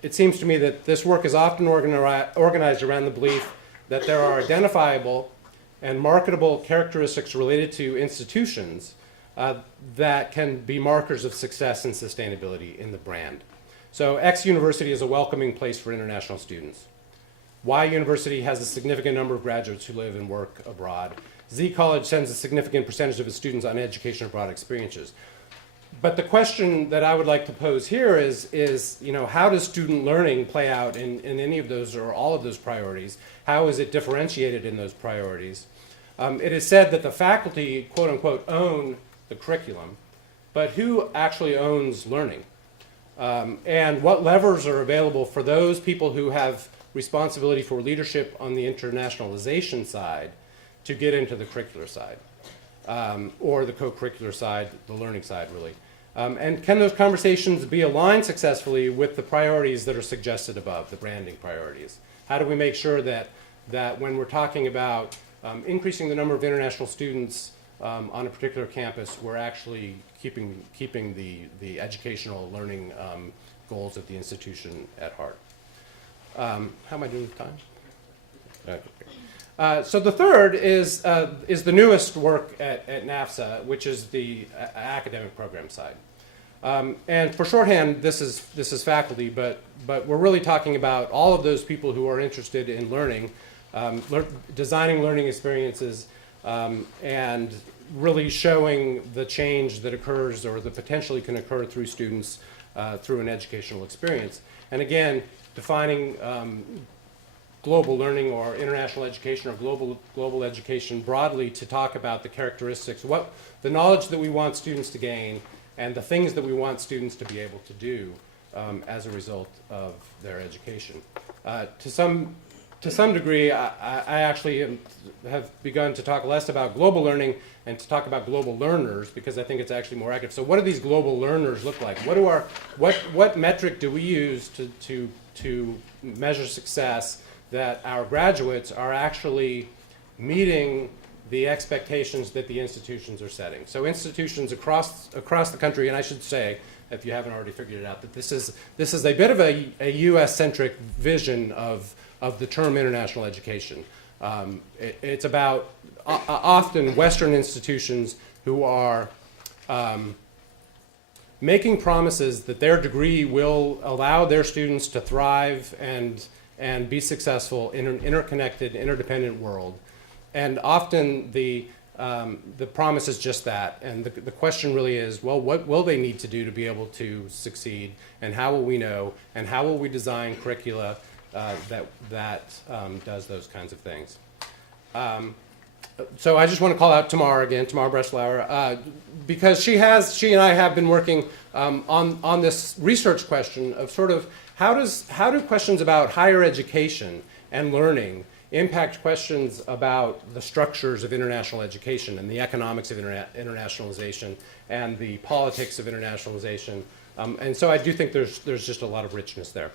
it seems to me that this work is often organized around the belief that there are identifiable and marketable characteristics related to institutions that can be markers of success and sustainability in the brand. So X University is a welcoming place for international students. Y University has a significant number of graduates who live and work abroad. Z College sends a significant percentage of its students on education abroad experiences. But the question that I would like to pose here is, you know, how does student learning play out in any of those or all of those priorities? How is it differentiated in those priorities? It is said that the faculty, quote unquote, own the curriculum, but who actually owns learning? And what levers are available for those people who have responsibility for leadership on the internationalization side to get into the curricular side, or the co-curricular side, the learning side, really? And can those conversations be aligned successfully with the priorities that are suggested above, the branding priorities? How do we make sure that when we're talking about increasing the number of international students on a particular campus, we're actually keeping the educational learning goals of the institution at heart? How am I doing with time? Okay. So the third is the newest work at NAFSA, which is the academic program side. And for shorthand, this is faculty, but we're really talking about all of those people who are interested in learning, designing learning experiences, and really showing the change that occurs or that potentially can occur through students through an educational experience. And again, defining global learning or international education or global education broadly to talk about the characteristics, the knowledge that we want students to gain and the things that we want students to be able to do as a result of their education. To some degree, I actually have begun to talk less about global learning and to talk about global learners, because I think it's actually more accurate. So what do these global learners look like? What metric do we use to measure success that our graduates are actually meeting the expectations that the institutions are setting? So institutions across the country, and I should say, if you haven't already figured it out, that this is a bit of a U.S.-centric vision of the term international education. It's about often Western institutions who are making promises that their degree will allow their students to thrive and be successful in an interconnected, interdependent world. And often the promise is just that. And the question really is, well, what will they need to do to be able to succeed? And how will we know? And how will we design curricula that does those kinds of things? So I just want to call out Tamar again, Tamar Breslauer, because she and I have been working on this research question of sort of how do questions about higher education and learning impact questions about the structures of international education and the economics of internationalization and the politics of internationalization. And so I do think there's just a lot of richness there.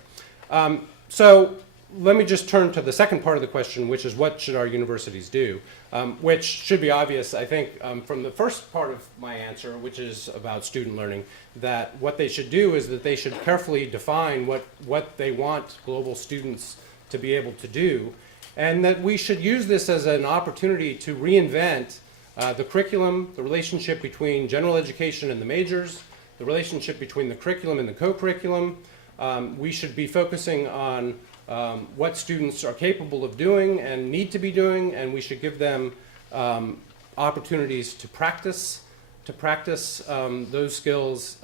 So let me just turn to the second part of the question, which is what should our universities do? Which should be obvious, I think, from the first part of my answer, which is about student learning, that what they should do is that they should carefully define what they want global students to be able to do, and that we should use this as an opportunity to reinvent the curriculum, the relationship between general education and the majors, the relationship between the curriculum and the co-curriculum. We should be focusing on what students are capable of doing and need to be doing, and we should give them opportunities to practice those skills.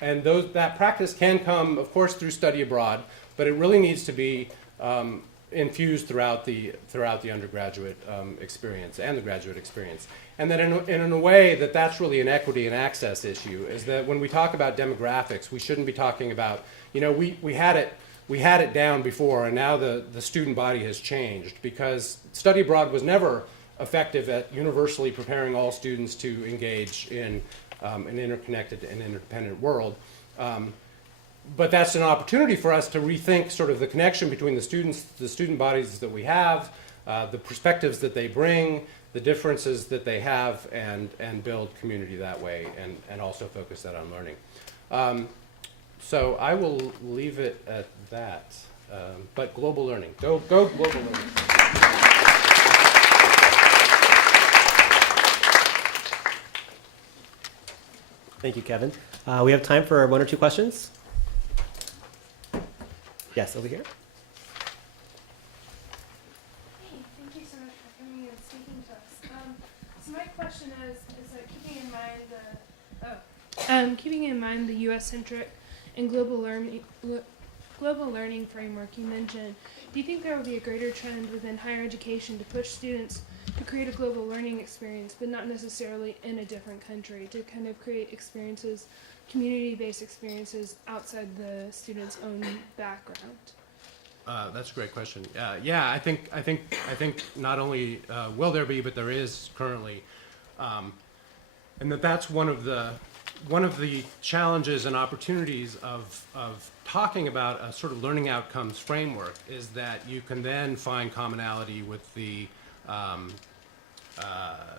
And that practice can come, of course, through study abroad, but it really needs to be infused throughout the undergraduate experience and the graduate experience. And that in a way that's really an equity and access issue, is that when we talk about demographics, we shouldn't be talking about, we had it down before, and now the student body has changed, because study abroad was never effective at universally preparing all students to engage in an interconnected and interdependent world. But that's an opportunity for us to rethink sort of the connection between the students, the student bodies that we have, the perspectives that they bring, the differences that they have, and build community that way, and also focus that on learning. So I will leave it at that. But global learning, go global learning. Thank you, Kevin. We have time for one or two questions. Yes, over here. Hey, thank you so much for coming and speaking to us. So my question is that keeping in mind the U.S.-centric and global learning framework you mentioned, do you think there will be a greater trend within higher education to push students to create a global learning experience, but not necessarily in a different country, to kind of create experiences, community-based experiences outside the student's own background? That's a great question. Yeah, I think not only will there be, but there is currently, and that's one of the challenges and opportunities of talking about a sort of learning outcomes framework, is that you can then find commonality with the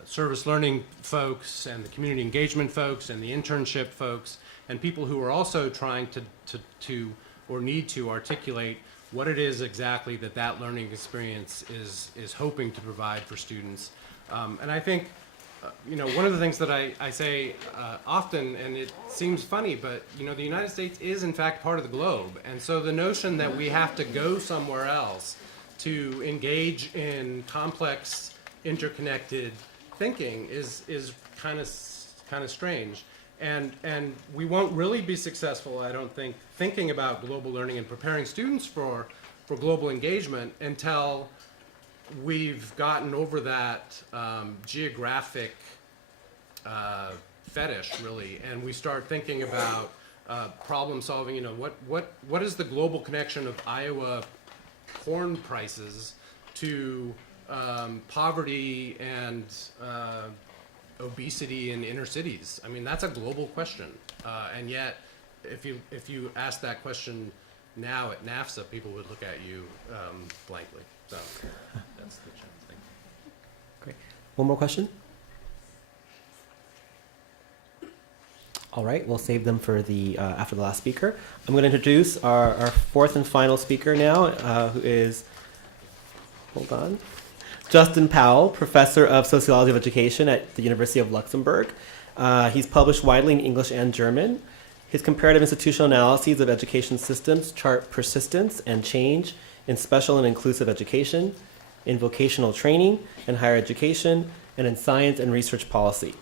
service learning folks and the community engagement folks and the internship folks and people who are also trying to or need to articulate what it is exactly that learning experience is hoping to provide for students. And I think one of the things that I say often, and it seems funny, but the United States is in fact part of the globe, and so the notion that we have to go somewhere else to engage in complex, interconnected thinking is kind of strange, and we won't really be successful, I don't think, thinking about global learning and preparing students for global engagement until we've gotten over that geographic fetish, really, and we start thinking about problem solving. What is the global connection of Iowa corn prices to poverty and obesity in inner cities? I mean, that's a global question, and yet, if you ask that question now at NAFSA, people would look at you blankly. So that's the challenge. Thank you. Great. One more question? All right, we'll save them for the after the last speaker. I'm going to introduce our fourth and final speaker now, who is, hold on, Justin Powell, Professor of Sociology of Education at the University of Luxembourg. He's published widely in English and German. His comparative institutional analyses of education systems chart persistence and change in special and inclusive education, in vocational training and higher education, and in science and research policy.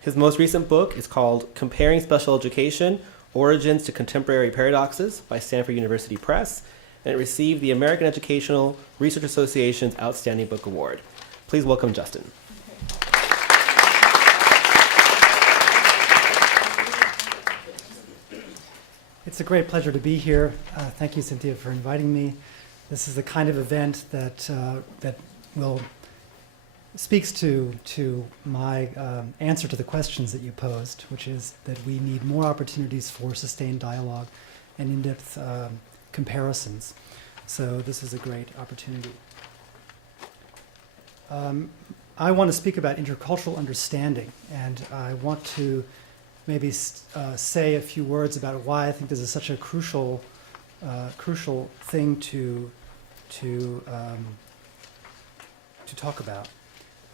His most recent book is called Comparing Special Education, Origins to Contemporary Paradoxes by Stanford University Press, and it received the American Educational Research Association's Outstanding Book Award. Please welcome Justin. It's a great pleasure to be here. Thank you, Cynthia, for inviting me. This is the kind of event that speaks to my answer to the questions that you posed, which is that we need more opportunities for sustained dialogue and in-depth comparisons. So this is a great opportunity. I want to speak about intercultural understanding, and I want to maybe say a few words about why I think this is such a crucial thing to talk about.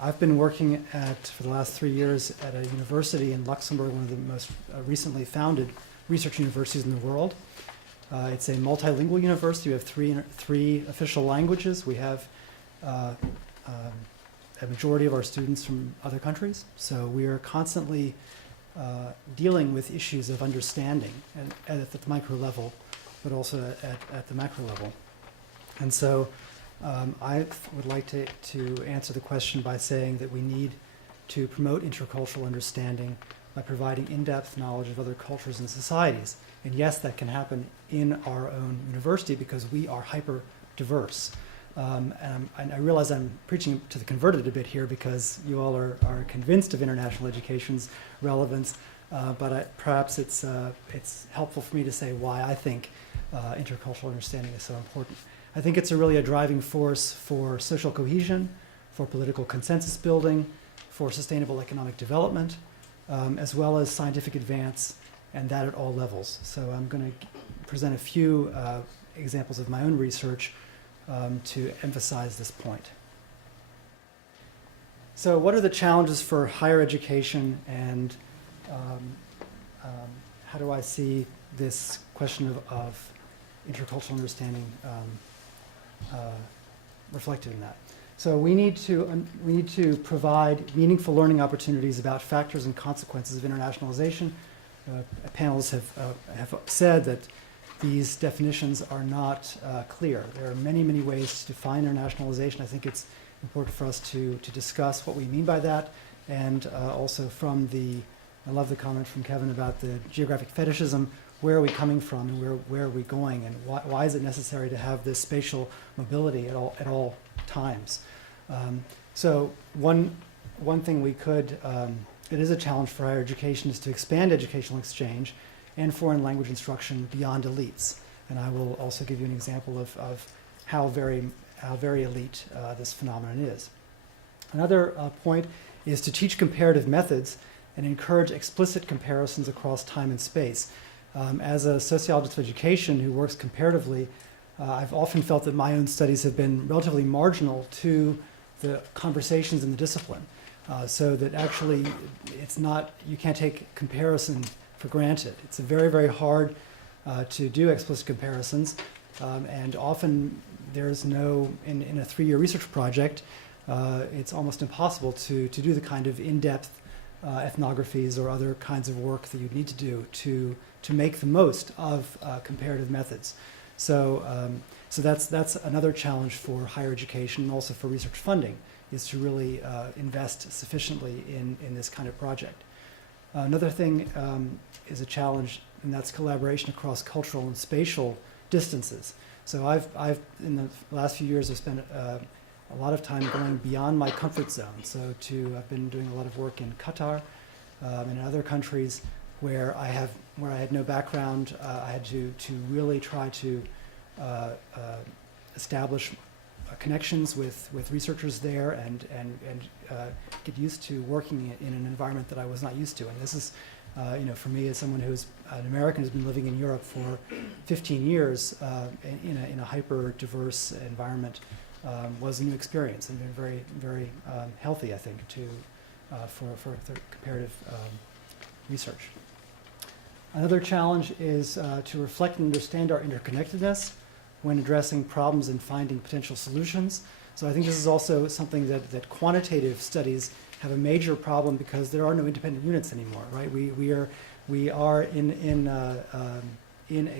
I've been working for the last 3 years at a university in Luxembourg, one of the most recently founded research universities in the world. It's a multilingual university. We have three official languages. We have a majority of our students from other countries. So we are constantly dealing with issues of understanding at the micro level, but also at the macro level. And so I would like to answer the question by saying that we need to promote intercultural understanding by providing in-depth knowledge of other cultures and societies. And yes, that can happen in our own university because we are hyper diverse. And I realize I'm preaching to the converted a bit here because you all are convinced of international education's relevance, but perhaps it's helpful for me to say why I think intercultural understanding is so important. I think it's really a driving force for social cohesion, for political consensus building, for sustainable economic development, as well as scientific advance, and that at all levels. So I'm going to present a few examples of my own research to emphasize this point. So what are the challenges for higher education, and how do I see this question of intercultural understanding reflected in that? So we need to provide meaningful learning opportunities about factors and consequences of internationalization. Panelists have said that these definitions are not clear. There are many, many ways to define internationalization. I think it's important for us to discuss what we mean by that, and also I love the comment from Kevin about the geographic fetishism. Where are we coming from, and where are we going, and why is it necessary to have this spatial mobility at all times? So one thing we could, it is a challenge for higher education, is to expand educational exchange and foreign language instruction beyond elites. And I will also give you an example of how very elite this phenomenon is. Another point is to teach comparative methods and encourage explicit comparisons across time and space. As a sociologist of education who works comparatively, I've often felt that my own studies have been relatively marginal to the conversations in the discipline. So that actually you can't take comparison for granted. It's very, very hard to do explicit comparisons, and often there's in a 3-year research project, it's almost impossible to do the kind of in-depth ethnographies or other kinds of work that you'd need to do to make the most of comparative methods. So that's another challenge for higher education and also for research funding, is to really invest sufficiently in this kind of project. Another thing is a challenge, and that's collaboration across cultural and spatial distances. So I've in the last few years, I've spent a lot of time going beyond my comfort zone. So I've been doing a lot of work in Qatar and in other countries where I had no background. I had to really try to establish connections with researchers there and get used to working in an environment that I was not used to. And this is, for me as someone who's an American who's been living in Europe for 15 years in a hyper diverse environment, was a new experience and been very, very healthy, I think, for comparative research. Another challenge is to reflect and understand our interconnectedness when addressing problems and finding potential solutions. So I think this is also something that quantitative studies have a major problem because there are no independent units anymore, right? We are in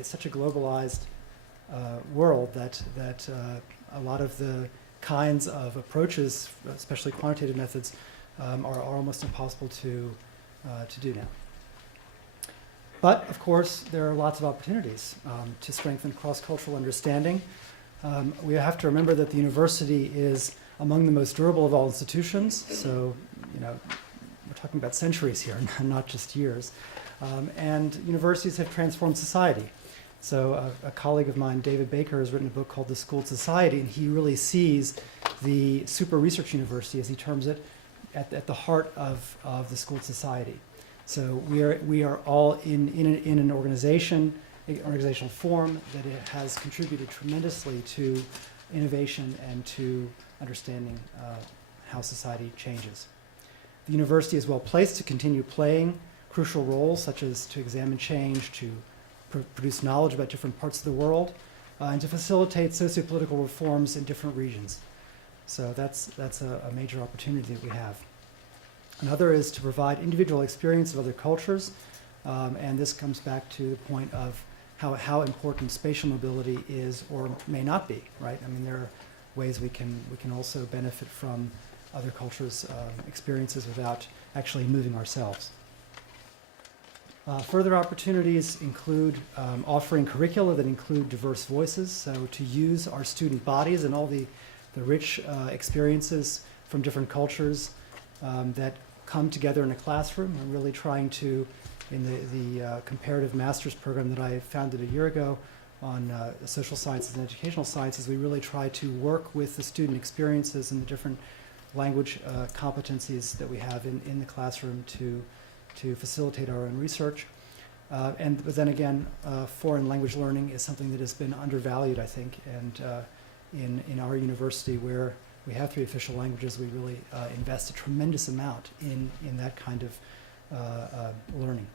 such a globalized world that a lot of the kinds of approaches, especially quantitative methods, are almost impossible to do now. But of course, there are lots of opportunities to strengthen cross-cultural understanding. We have to remember that the university is among the most durable of all institutions. So, you know, we're talking about centuries here, not just years. And universities have transformed society. So a colleague of mine, David Baker, has written a book called The Schooled Society, and he really sees the super research university, as he terms it, at the heart of the schooled society. So we are all in an organizational form that it has contributed tremendously to innovation and to understanding how society changes. The university is well placed to continue playing crucial roles, such as to examine change, to produce knowledge about different parts of the world, and to facilitate sociopolitical reforms in different regions. So that's a major opportunity that we have. Another is to provide individual experience of other cultures, and this comes back to the point of how important spatial mobility is or may not be, right? I mean, there are ways we can also benefit from other cultures' experiences without actually moving ourselves. Further opportunities include offering curricula that include diverse voices, so to use our student bodies and all the rich experiences from different cultures that come together in a classroom. I'm really trying to, in the comparative master's program that I founded a year ago on social sciences and educational sciences, we really try to work with the student experiences and the different language competencies that we have in the classroom to facilitate our own research. But then again, foreign language learning is something that has been undervalued, I think, and in our university where we have 3 official languages, we really invest a tremendous amount in that kind of learning.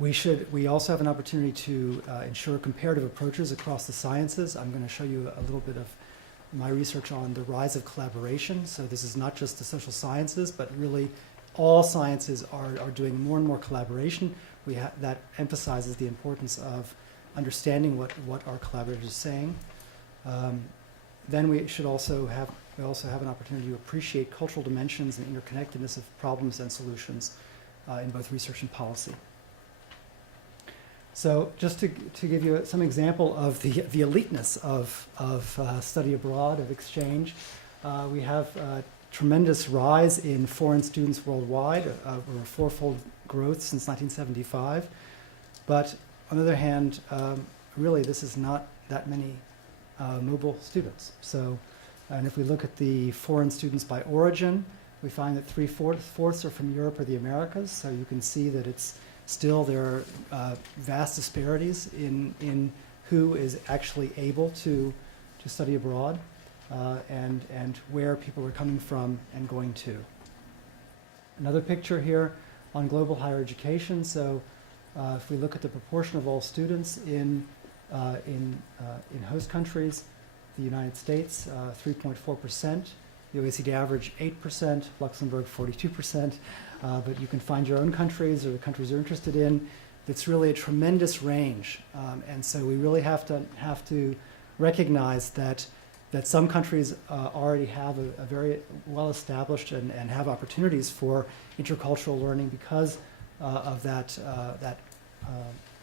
We also have an opportunity to ensure comparative approaches across the sciences. I'm going to show you a little bit of my research on the rise of collaboration. So this is not just the social sciences, but really all sciences are doing more and more collaboration. That emphasizes the importance of understanding what our collaborators are saying. Then we also have an opportunity to appreciate cultural dimensions and interconnectedness of problems and solutions in both research and policy. So just to give you some example of the eliteness of study abroad, of exchange, we have a tremendous rise in foreign students worldwide, over a 4-fold growth since 1975. But on the other hand, really this is not that many mobile students. So, and if we look at the foreign students by origin, we find that 3/4 are from Europe or the Americas. So you can see that it's still there are vast disparities in who is actually able to study abroad and where people are coming from and going to. Another picture here on global higher education. So if we look at the proportion of all students in host countries, the United States, 3.4%, the OECD average 8%, Luxembourg 42%, but you can find your own countries or the countries you're interested in. It's really a tremendous range, and so we really have to recognize that some countries already have a very well established and have opportunities for intercultural learning because of that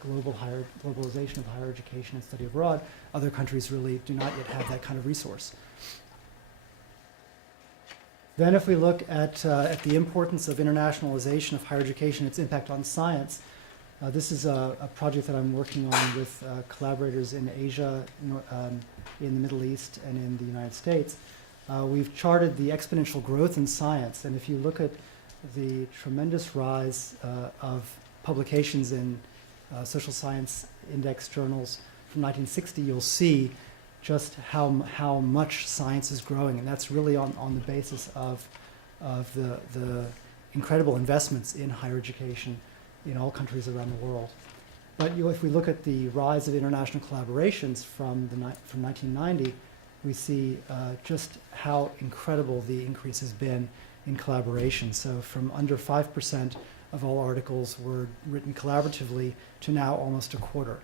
globalization of higher education and study abroad. Other countries really do not yet have that kind of resource. Then if we look at the importance of internationalization of higher education, its impact on science, this is a project that I'm working on with collaborators in Asia, in the Middle East, and in the United States. We've charted the exponential growth in science, and if you look at the tremendous rise of publications in social science index journals from 1960, you'll see just how much science is growing, and that's really on the basis of the incredible investments in higher education in all countries around the world. But if we look at the rise of international collaborations from 1990, we see just how incredible the increase has been in collaboration. So from under 5% of all articles were written collaboratively to now almost a quarter.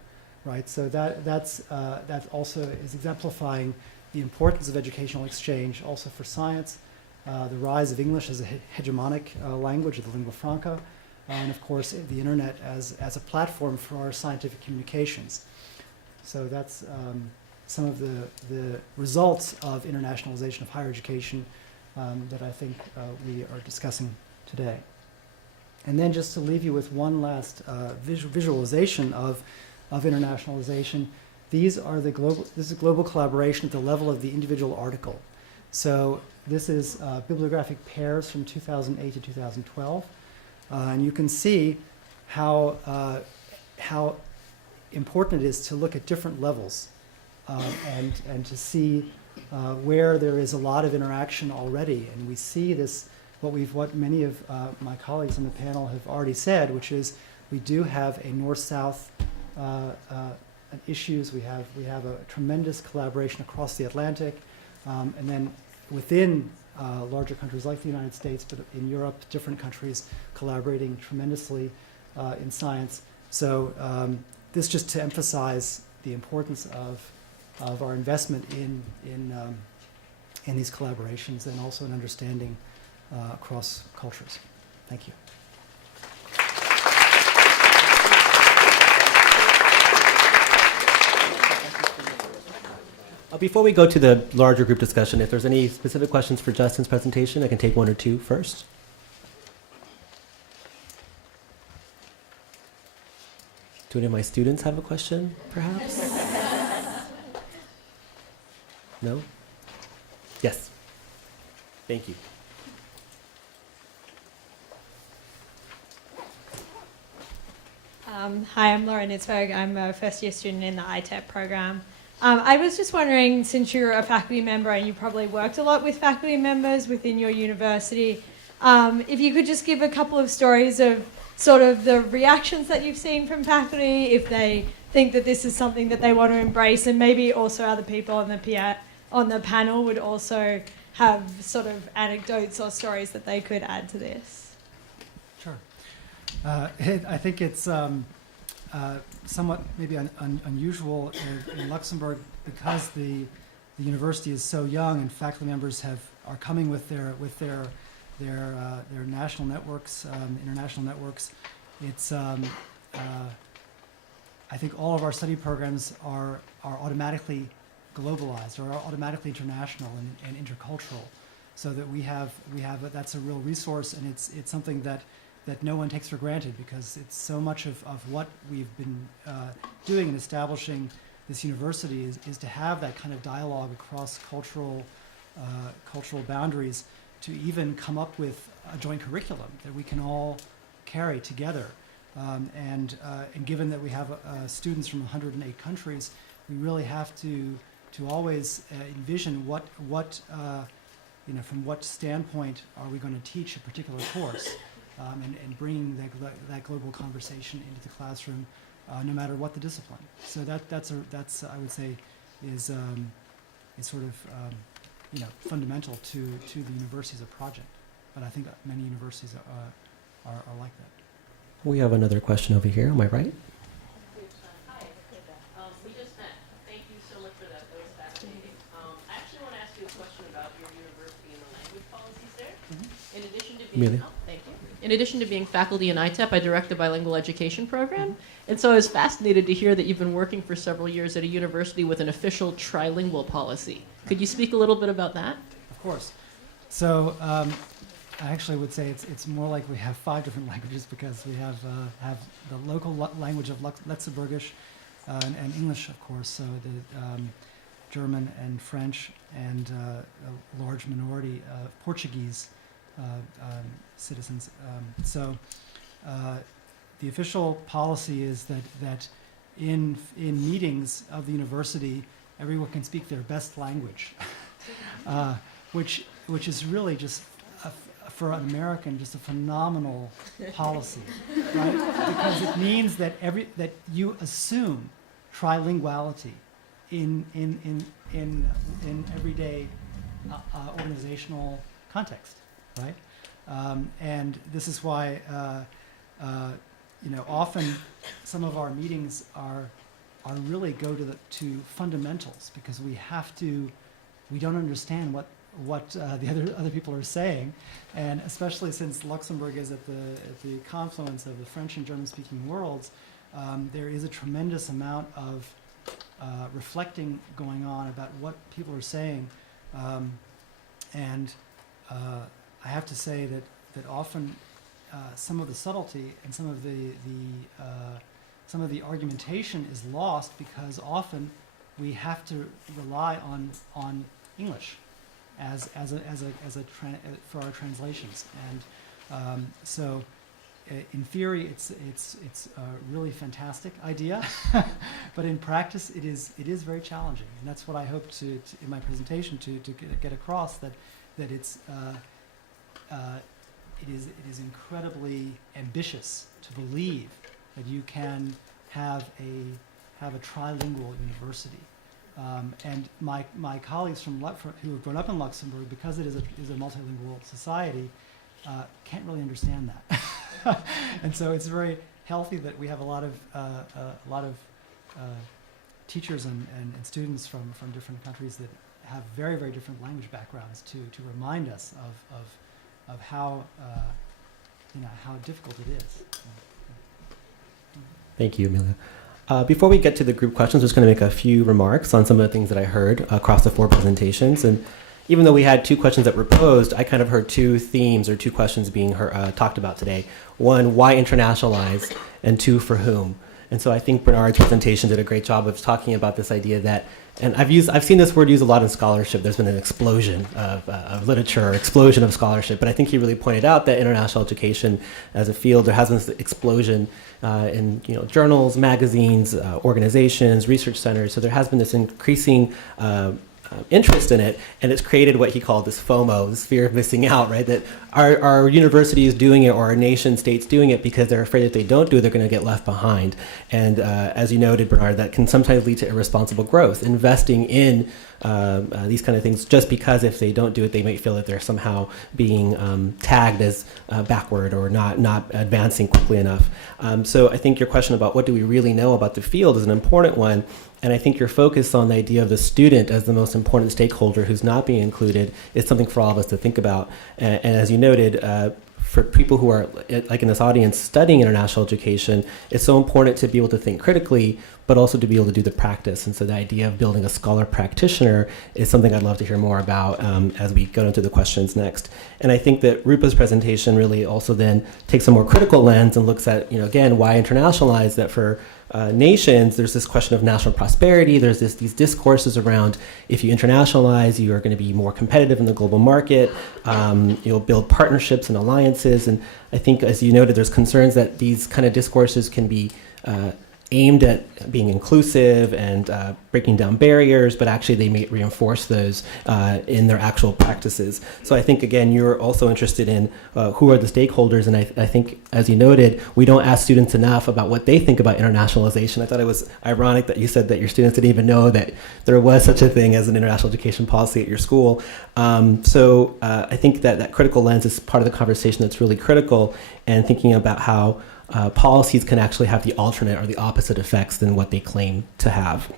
Right, so that also is exemplifying the importance of educational exchange also for science, the rise of English as a hegemonic language, of the lingua franca, and of course the internet as a platform for our scientific communications. So that's some of the results of internationalization of higher education that I think we are discussing today. And then just to leave you with one last visualization of internationalization, this is global collaboration at the level of the individual article. So this is bibliographic pairs from 2008 to 2012. And you can see how important it is to look at different levels and to see where there is a lot of interaction already. And we see this, what many of my colleagues on the panel have already said, which is we do have a north-south issues. We have a tremendous collaboration across the Atlantic, and then within larger countries like the United States, but in Europe, different countries collaborating tremendously in science. So this just to emphasize the importance of our investment in these collaborations and also in understanding across cultures. Thank you. Before we go to the larger group discussion, if there's any specific questions for Justin's presentation, I can take one or two first. Do any of my students have a question, perhaps? No? Yes. Thank you. Hi, I'm Laura Nitzberg. I'm a first-year student in the ITEP program. I was just wondering, since you're a faculty member and you probably worked a lot with faculty members within your university, if you could just give a couple of stories of sort of the reactions that you've seen from faculty, if they think that this is something that they want to embrace, and maybe also other people on the panel would also have sort of anecdotes or stories that they could add to this. Sure. I think it's somewhat maybe unusual in Luxembourg because the university is so young and faculty members are coming with their national networks, international networks. It's I think all of our study programs are automatically globalized or are automatically international and intercultural, so that we have that's a real resource, and it's something that no one takes for granted, because it's so much of what we've been doing in establishing this university is to have that kind of dialogue across cultural boundaries, to even come up with a joint curriculum that we can all carry together. And given that we have students from 108 countries, we really have to always envision what from what standpoint are we going to teach a particular course. And bringing that global conversation into the classroom, no matter what the discipline. So that's I would say is sort of fundamental to the university as a project. But I think many universities are like that. We have another question over here. Am I right? Hi, we just met. Thank you so much for that. That was fascinating. I actually want to ask you a question about your university and the language policies there. In addition to being, thank you. In addition to being faculty in ITEP, I direct the bilingual education program. And so I was fascinated to hear that you've been working for several years at a university with an official trilingual policy. Could you speak a little bit about that? Of course. So I actually would say it's more like we have 5 different languages, because we have the local language of Luxembourgish and English, of course. So the German and French, and a large minority of Portuguese citizens. So the official policy is that in meetings of the university, everyone can speak their best language, which is really just for an American just a phenomenal policy, right? Because it means that you assume trilinguality in everyday organizational context, right? And this is why often some of our meetings are really go to fundamentals, because we don't understand what the other people are saying, and especially since Luxembourg is at the confluence of the French and German speaking worlds, there is a tremendous amount of reflecting going on about what people are saying. And I have to say that often some of the subtlety and some of the argumentation is lost because often we have to rely on English for our translations. And so in theory, it's a really fantastic idea, but in practice, it is very challenging, and that's what I hope to in my presentation to get across, that it is incredibly ambitious to believe that you can have a trilingual university. And my colleagues who have grown up in Luxembourg, because it is a multilingual society, can't really understand that. And so it's very healthy that we have a lot of teachers and students from different countries that have very, very different language backgrounds to remind us of how difficult it is. Thank you, Amelia. Before we get to the group questions, I'm just going to make a few remarks on some of the things that I heard across the 4 presentations. And even though we had 2 questions that were posed, I kind of heard 2 themes or 2 questions being talked about today. 1, why internationalize? And 2, for whom? And so I think Bernard's presentation did a great job of talking about this idea that, and I've seen this word used a lot in scholarship. There's been an explosion of literature, explosion of scholarship. But I think he really pointed out that international education as a field, there has been this explosion in journals, magazines, organizations, research centers. So there has been this increasing interest in it, and it's created what he called this FOMO, this fear of missing out, right? That our university is doing it, or our nation states doing it, because they're afraid if they don't do it, they're going to get left behind. And as you noted, Bernard, that can sometimes lead to irresponsible growth, investing in these kind of things just because if they don't do it, they might feel that they're somehow being tagged as backward or not advancing quickly enough. So I think your question about what do we really know about the field is an important one. And I think your focus on the idea of the student as the most important stakeholder who's not being included is something for all of us to think about. And as you noted, for people who are, like in this audience, studying international education, it's so important to be able to think critically, but also to be able to do the practice. And so the idea of building a scholar practitioner is something I'd love to hear more about as we go into the questions next. And I think that Rupa's presentation really also then takes a more critical lens and looks at, again, why internationalize, that for nations, there's this question of national prosperity. There's these discourses around if you internationalize, you are going to be more competitive in the global market. You'll build partnerships and alliances. And I think, as you noted, there's concerns that these kind of discourses can be aimed at being inclusive and breaking down barriers, but actually they may reinforce those in their actual practices. So I think, again, you're also interested in who are the stakeholders, and I think, as you noted, we don't ask students enough about what they think about internationalization. I thought it was ironic that you said that your students didn't even know that there was such a thing as an international education policy at your school. So I think that critical lens is part of the conversation that's really critical, and thinking about how policies can actually have the alternate or the opposite effects than what they claim to have.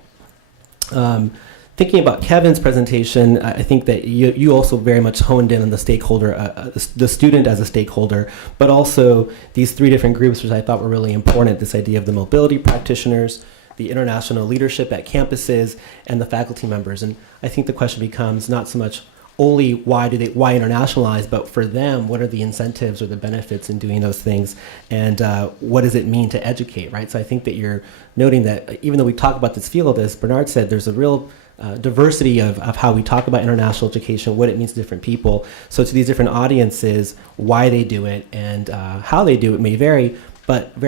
Thinking about Kevin's presentation, I think that you also very much honed in on the stakeholder, the student as a stakeholder, but also these 3 different groups, which I thought were really important, this idea of the mobility practitioners, the international leadership at campuses, and the faculty members. And I think the question becomes not so much only why internationalize, but for them, what are the incentives or the benefits in doing those things, and what does it mean to educate, right? So I think that you're noting that even though we talk about this field, as Bernard said, there's a real diversity of how we talk about international education, what it means to different people. So to these different audiences, why they do it and how they do it may vary, but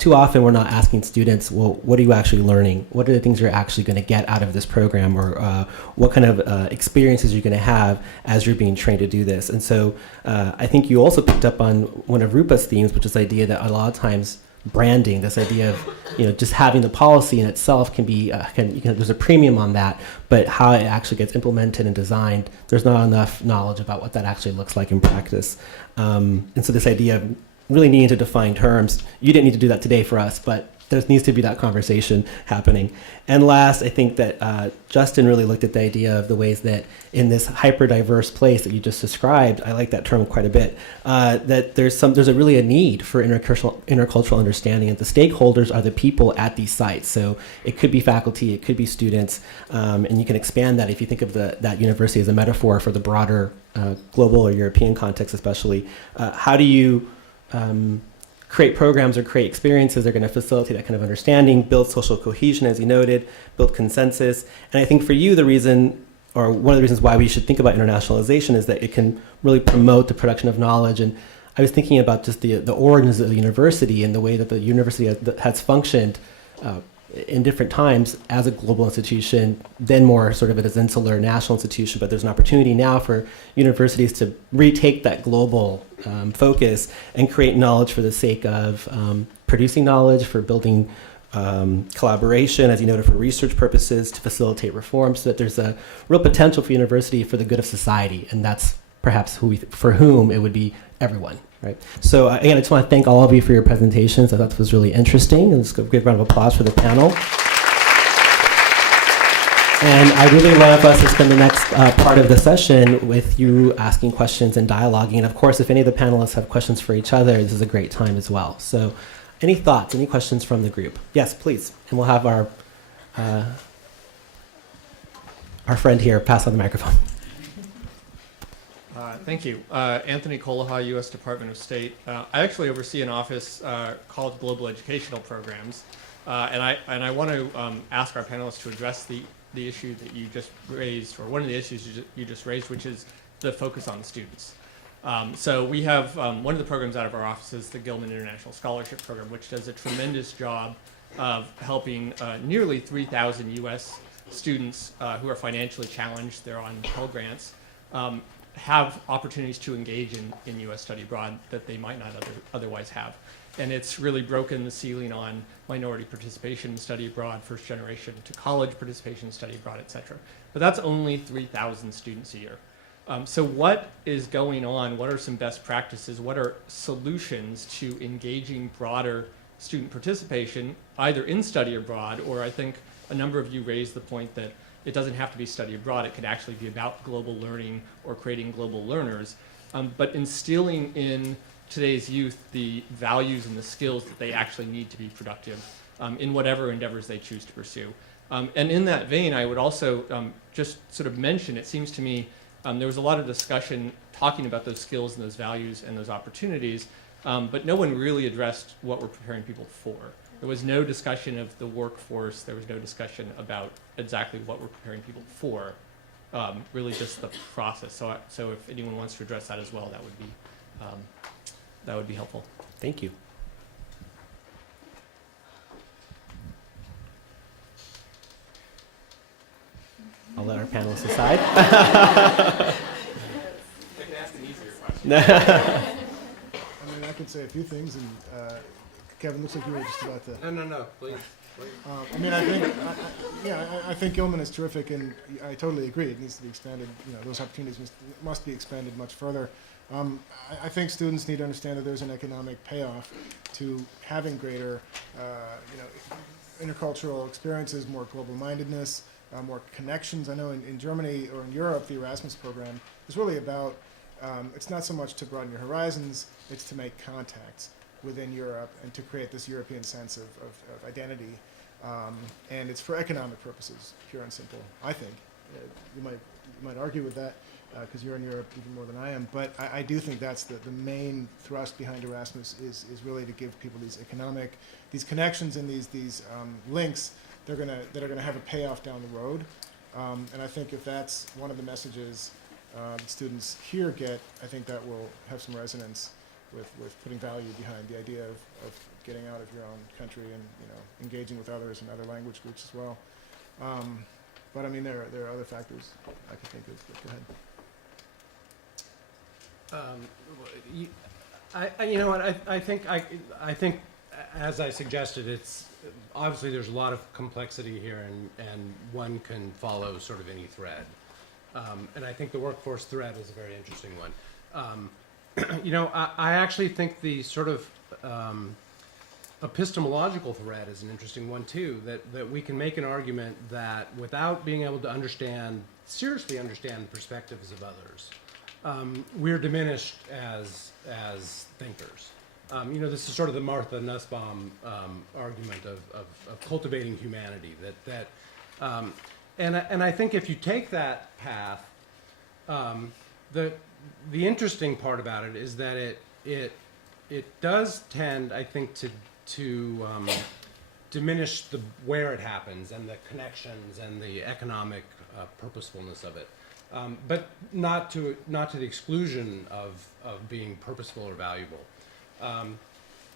too often we're not asking students, well, what are you actually learning? What are the things you're actually going to get out of this program, or what kind of experiences you're going to have as you're being trained to do this? And so I think you also picked up on one of Rupa's themes, which is the idea that a lot of times branding, this idea of just having the policy in itself can be there's a premium on that, but how it actually gets implemented and designed, there's not enough knowledge about what that actually looks like in practice. And so this idea of really needing to define terms, you didn't need to do that today for us, but there needs to be that conversation happening. And last, I think that Justin really looked at the idea of the ways that in this hyper-diverse place that you just described, I like that term quite a bit, that there's really a need for intercultural understanding, and the stakeholders are the people at these sites. So it could be faculty, it could be students, and you can expand that if you think of that university as a metaphor for the broader global or European context especially. How do you create programs or create experiences that are going to facilitate that kind of understanding, build social cohesion, as you noted, build consensus. And I think for you, the reason, or one of the reasons why we should think about internationalization is that it can really promote the production of knowledge. And I was thinking about just the origins of the university and the way that the university has functioned in different times as a global institution, then more sort of as an insular national institution. But there's an opportunity now for universities to retake that global focus and create knowledge for the sake of producing knowledge, for building collaboration, as you noted, for research purposes, to facilitate reform, so that there's a real potential for university for the good of society. And that's perhaps for whom it would be everyone. Right. So again, I just want to thank all of you for your presentations. I thought this was really interesting, and let's give a round of applause for the panel. And I really love us to spend the next part of the session with you asking questions and dialoguing. And of course, if any of the panelists have questions for each other, this is a great time as well. So any thoughts, any questions from the group? Yes, please. And we'll have our friend here pass on the microphone. Thank you. Anthony Kolaha, U.S. Department of State. I actually oversee an office called Global Educational Programs, and I want to ask our panelists to address the issue that you just raised, or one of the issues you just raised, which is the focus on students. So we have one of the programs out of our office is the Gilman International Scholarship Program, which does a tremendous job of helping nearly 3,000 U.S. students who are financially challenged, they're on Pell Grants, have opportunities to engage in U.S. study abroad that they might not otherwise have. And it's really broken the ceiling on minority participation in study abroad, first generation to college participation in study abroad, et cetera. But that's only 3,000 students a year. So what is going on? What are some best practices? What are solutions to engaging broader student participation, either in study abroad, or I think a number of you raised the point that it doesn't have to be study abroad. It could actually be about global learning or creating global learners, but instilling in today's youth the values and the skills that they actually need to be productive in whatever endeavors they choose to pursue. And in that vein, I would also just sort of mention, it seems to me, there was a lot of discussion talking about those skills and those values and those opportunities, but no one really addressed what we're preparing people for. There was no discussion of the workforce. There was no discussion about exactly what we're preparing people for, really just the process. So if anyone wants to address that as well, that would be helpful. Thank you. I'll let our panelists decide. I mean, I could say a few things, and Kevin, looks like you were just about to. No, please. I mean, I think Gilman is terrific, and I totally agree. It needs to be expanded. You know, those opportunities must be expanded much further. I think students need to understand that there's an economic payoff to having greater, intercultural experiences, more global-mindedness, more connections. I know in Germany or in Europe, the Erasmus program is really about. It's not so much to broaden your horizons; it's to make contacts within Europe and to create this European sense of identity. And it's for economic purposes, pure and simple, I think. You might argue with that because you're in Europe even more than I am, but I do think that's the main thrust behind Erasmus is really to give people these connections and these links that are gonna have a payoff down the road. And I think if that's one of the messages that students here get, I think that will have some resonance with putting value behind the idea of getting out of your own country and engaging with others in other language groups as well. But I mean, there are other factors I could think of. But go ahead. I think, as I suggested, it's obviously there's a lot of complexity here, and one can follow sort of any thread. And I think the workforce thread is a very interesting one. I actually think the sort of epistemological thread is an interesting one too, that we can make an argument that without being able to seriously understand the perspectives of others, we're diminished as thinkers. This is sort of the Martha Nussbaum argument of cultivating humanity. And I think if you take that path, the interesting part about it is that it does tend, I think, to diminish where it happens and the connections and the economic purposefulness of it, but not to the exclusion of being purposeful or valuable.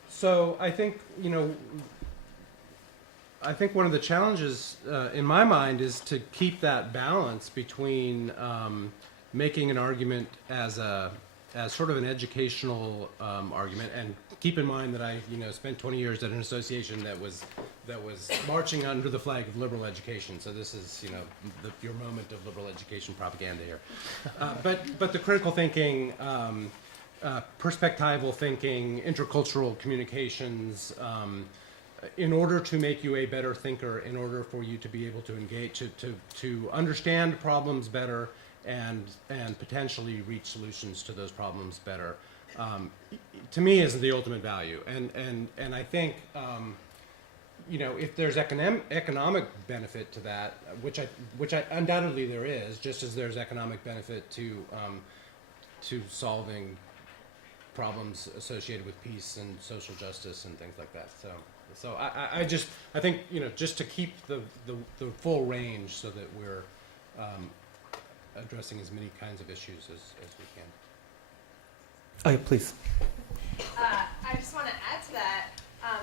So I think one of the challenges in my mind is to keep that balance between making an argument as sort of an educational argument, and keep in mind that I spent 20 years at an association that was marching under the flag of liberal education. So this is your moment of liberal education propaganda here. But the critical thinking, perspectival thinking, intercultural communications, in order to make you a better thinker, in order for you to be able to engage, to understand problems better, and potentially reach solutions to those problems better, to me is the ultimate value. And I think if there's economic benefit to that, which I undoubtedly there is, just as there's economic benefit to solving problems associated with peace and social justice and things like that. So I think just to keep the full range so that we're addressing as many kinds of issues as we can. Oh, yeah, please. I just want to add to that,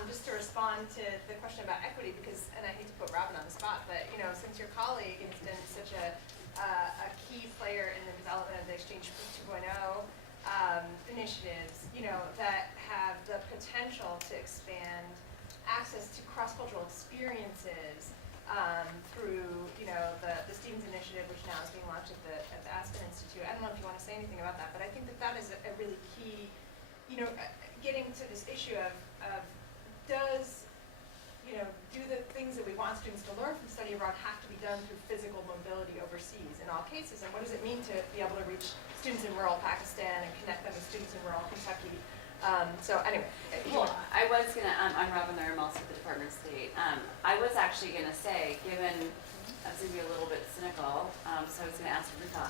just to respond to the question about equity, because, and I hate to put Robin on the spot, but since your colleague has been such a key player in the development of the Exchange 2.0 initiatives, that have the potential to expand access to cross-cultural experiences through, the Stevens Initiative, which now is being launched at the Aspen Institute. I don't know if you want to say anything about that, but I think that is a really key, getting to this issue of does, do the things that we want students to learn from study abroad have to be done through physical mobility overseas in all cases? And what does it mean to be able to reach students in rural Pakistan and connect them with students in rural Kentucky? So anyway. Well, I was going to, I'm Robin there, I'm also at the Department of State. I was actually going to say, given, I was going to be a little bit cynical, so I was going to ask Ruta.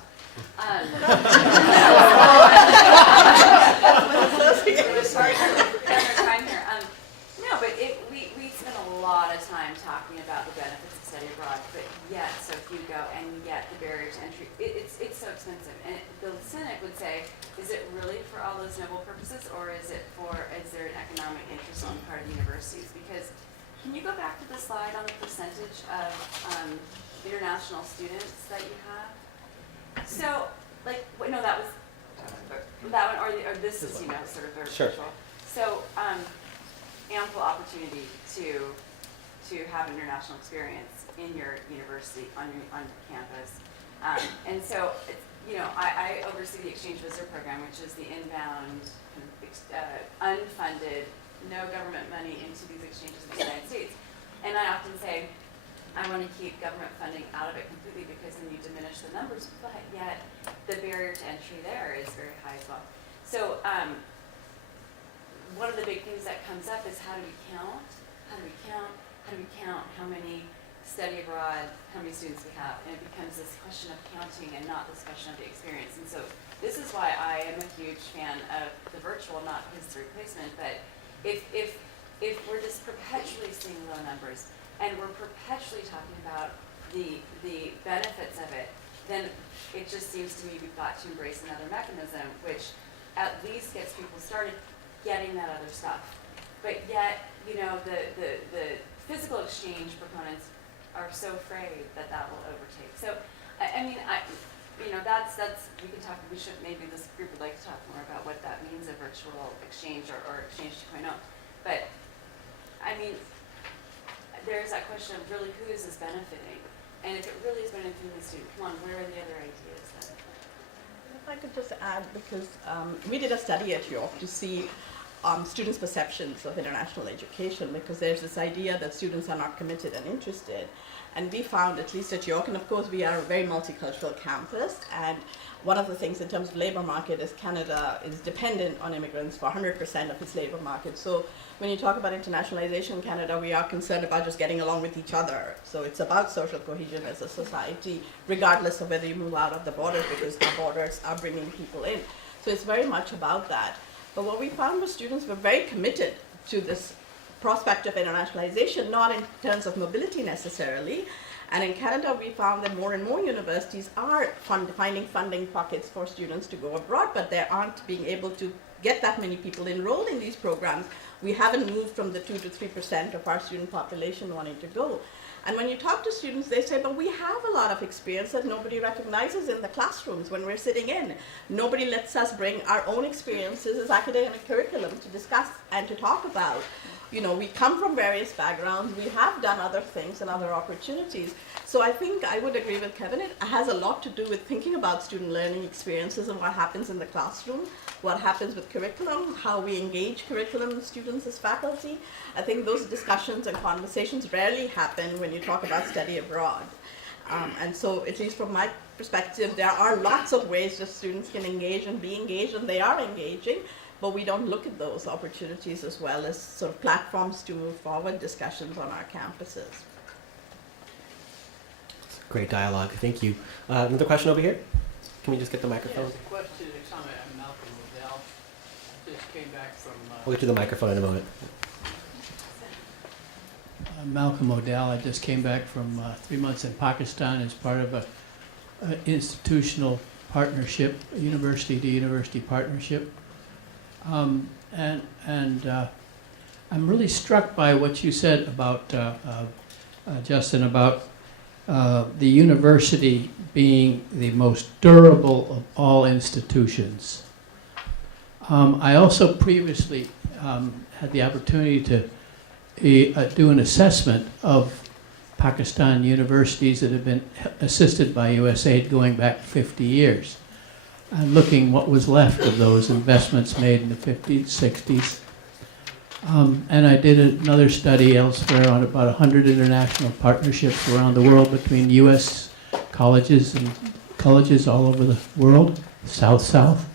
No, but we spent a lot of time talking about the benefits of study abroad, but yet, so few go, and yet the barrier to entry, it's so expensive. And the cynic would say, is it really for all those noble purposes, or is there an economic interest on the part of universities? Because, can you go back to the slide on the percentage of international students that you have? So, no, that was that one, or this is, sort of very virtual. So, ample opportunity to have an international experience in your university, on your campus. And so, I oversee the Exchange Visitor Program, which is the inbound, unfunded, no government money into these exchanges in the United States. And I often say, I want to keep government funding out of it completely, because then you diminish the numbers, but yet the barrier to entry there is very high as well. So one of the big things that comes up is how do we count? How do we count how many study abroad, how many students we have? And it becomes this question of counting and not this question of the experience. And so this is why I am a huge fan of the virtual, not because it's a replacement, but if we're just perpetually seeing low numbers, and we're perpetually talking about the benefits of it, then it just seems to me we've got to embrace another mechanism, which at least gets people started getting that other stuff. But yet, the physical exchange proponents are so afraid that will overtake. So, that's we can talk. We should, maybe this group would like to talk more about what that means, a virtual exchange or exchange 2.0. But there's that question of really who is this benefiting, and if it really is benefiting the student, come on, where are the other ideas then? If I could just add, because we did a study at York to see students' perceptions of international education, because there's this idea that students are not committed and interested. And we found, at least at York, and of course we are a very multicultural campus, and one of the things in terms of labor market is Canada is dependent on immigrants for 100% of its labor market. So when you talk about internationalization in Canada, we are concerned about just getting along with each other. So it's about social cohesion as a society, regardless of whether you move out of the borders, because our borders are bringing people in. So it's very much about that. But what we found was students were very committed to this prospect of internationalization, not in terms of mobility necessarily. And in Canada, we found that more and more universities are finding funding pockets for students to go abroad, but they aren't being able to get that many people enrolled in these programs. We haven't moved from the 2 to 3% of our student population wanting to go. And when you talk to students, they say, but we have a lot of experience that nobody recognizes in the classrooms when we're sitting in. Nobody lets us bring our own experiences as academic curriculum to discuss and to talk about. You know, we come from various backgrounds, we have done other things and other opportunities. So I think I would agree with Kevin, it has a lot to do with thinking about student learning experiences and what happens in the classroom, what happens with curriculum, how we engage curriculum with students as faculty. I think those discussions and conversations rarely happen when you talk about study abroad. And so, at least from my perspective, there are lots of ways that students can engage and be engaged, and they are engaging. But we don't look at those opportunities as well as sort of platforms to move forward discussions on our campuses. Great dialogue. Thank you. Another question over here? Can we just get the microphone? Yes, a question. I'm Malcolm Odell. I just came back from... We'll get to the microphone in a moment. Malcolm Odell. I just came back from 3 months in Pakistan as part of a institutional partnership, a university-to-university partnership. I'm really struck by what you said about, Justin, about the university being the most durable of all institutions. I also previously had the opportunity to do an assessment of Pakistan universities that have been assisted by USAID going back 50 years. And looking what was left of those investments made in the 50s, 60s. And I did another study elsewhere on about 100 international partnerships around the world between U.S. colleges and colleges all over the world, South-South.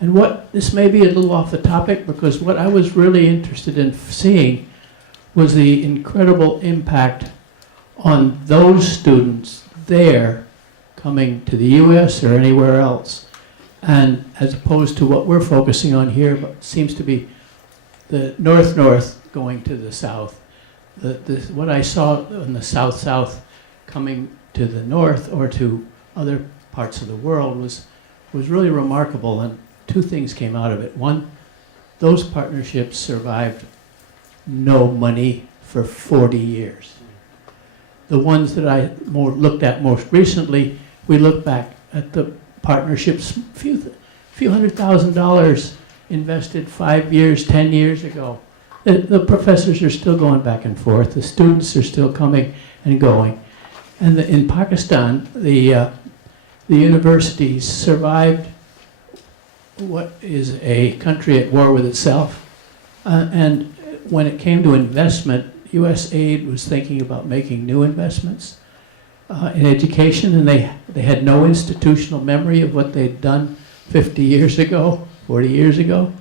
And this may be a little off the topic, because what I was really interested in seeing was the incredible impact on those students there coming to the U.S. or anywhere else. And as opposed to what we're focusing on here, but seems to be the north-north going to the south. What I saw in the south-south coming to the north or to other parts of the world was really remarkable, and two things came out of it. One, those partnerships survived no money for 40 years. The ones that I looked at most recently, we look back at the partnerships, few $100,000 invested 5 years, 10 years ago. The professors are still going back and forth. The students are still coming and going. And in Pakistan, the universities survived what is a country at war with itself. And when it came to investment, USAID was thinking about making new investments in education, and they had no institutional memory of what they'd done 50 years ago, 40 years ago.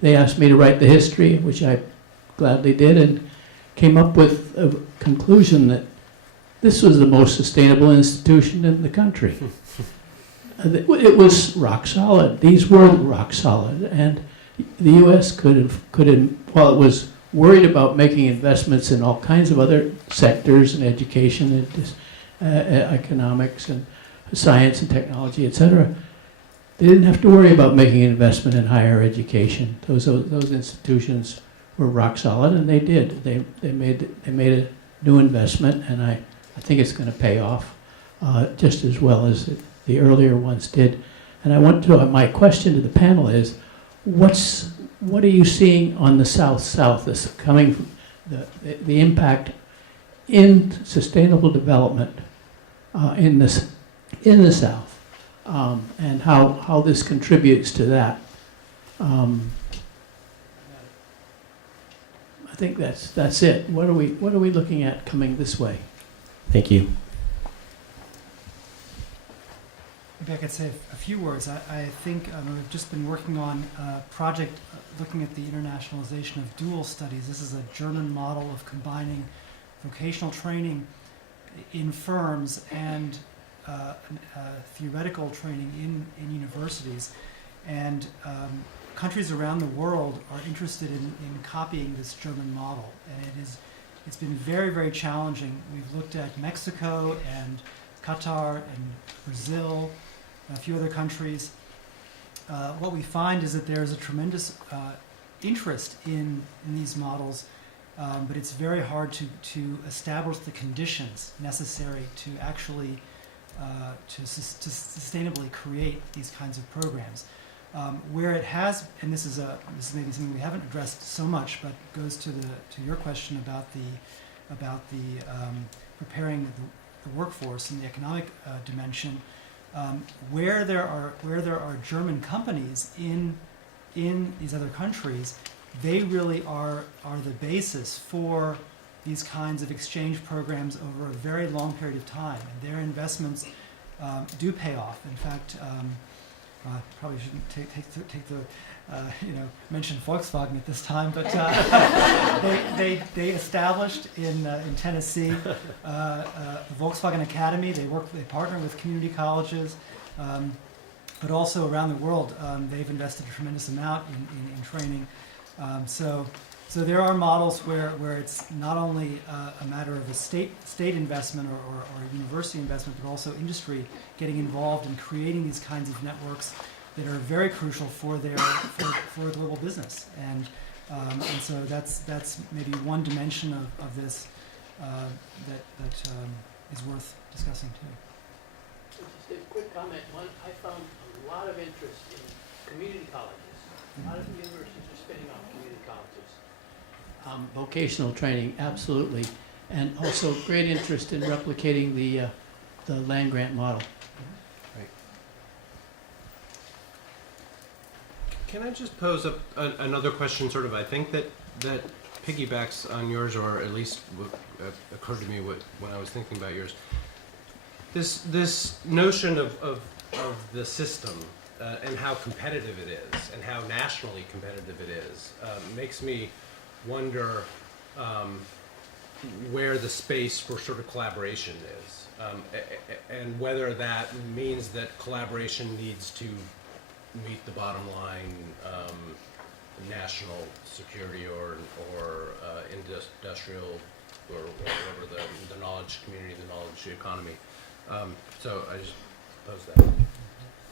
They asked me to write the history, which I gladly did, and came up with a conclusion that this was the most sustainable institution in the country. It was rock solid. These were rock solid, and the U.S. could while it was worried about making investments in all kinds of other sectors, in education, economics, and science and technology, etc., they didn't have to worry about making an investment in higher education. Those institutions were rock solid, and they did. They made a new investment, and I think it's going to pay off just as well as the earlier ones did. And my question to the panel is, what are you seeing on the South-South? This coming from the impact in sustainable development in the South, and how this contributes to that. think that's it. What are we looking at coming this way? Thank you. Maybe I could say a few words. I think we've just been working on a project looking at the internationalization of dual studies. This is a German model of combining vocational training in firms and theoretical training in universities. And countries around the world are interested in copying this German model. And it's been very, very challenging. We've looked at Mexico and Qatar and Brazil, a few other countries. What we find is that there's a tremendous interest in these models, but it's very hard to establish the conditions necessary to actually to sustainably create these kinds of programs. Where it has, and this is maybe something we haven't addressed so much, but goes to your question about the preparing the workforce and the economic dimension. Where there are German companies in these other countries, they really are the basis for these kinds of exchange programs over a very long period of time, and their investments do pay off. In fact, I probably shouldn't take the mention Volkswagen at this time, but they established in Tennessee the Volkswagen Academy. They partner with community colleges, but also around the world. They've invested a tremendous amount in training. So there are models where it's not only a matter of a state investment or a university investment, but also industry getting involved in creating these kinds of networks that are very crucial for global business. And so that's maybe one dimension of this that is worth discussing too. Just a quick comment. I found a lot of interest in community colleges. A lot of universities are spinning off community colleges. Vocational training, absolutely, and also great interest in replicating the land grant model. Right. Can I just pose another question? Sort of, I think that piggybacks on yours, or at least occurred to me when I was thinking about yours. This notion of the system and how competitive it is, and how nationally competitive it is, makes me wonder where the space for sort of collaboration is, and whether that means that collaboration needs to meet the bottom line, national security or industrial or whatever the knowledge community, the knowledge economy. So I just pose that.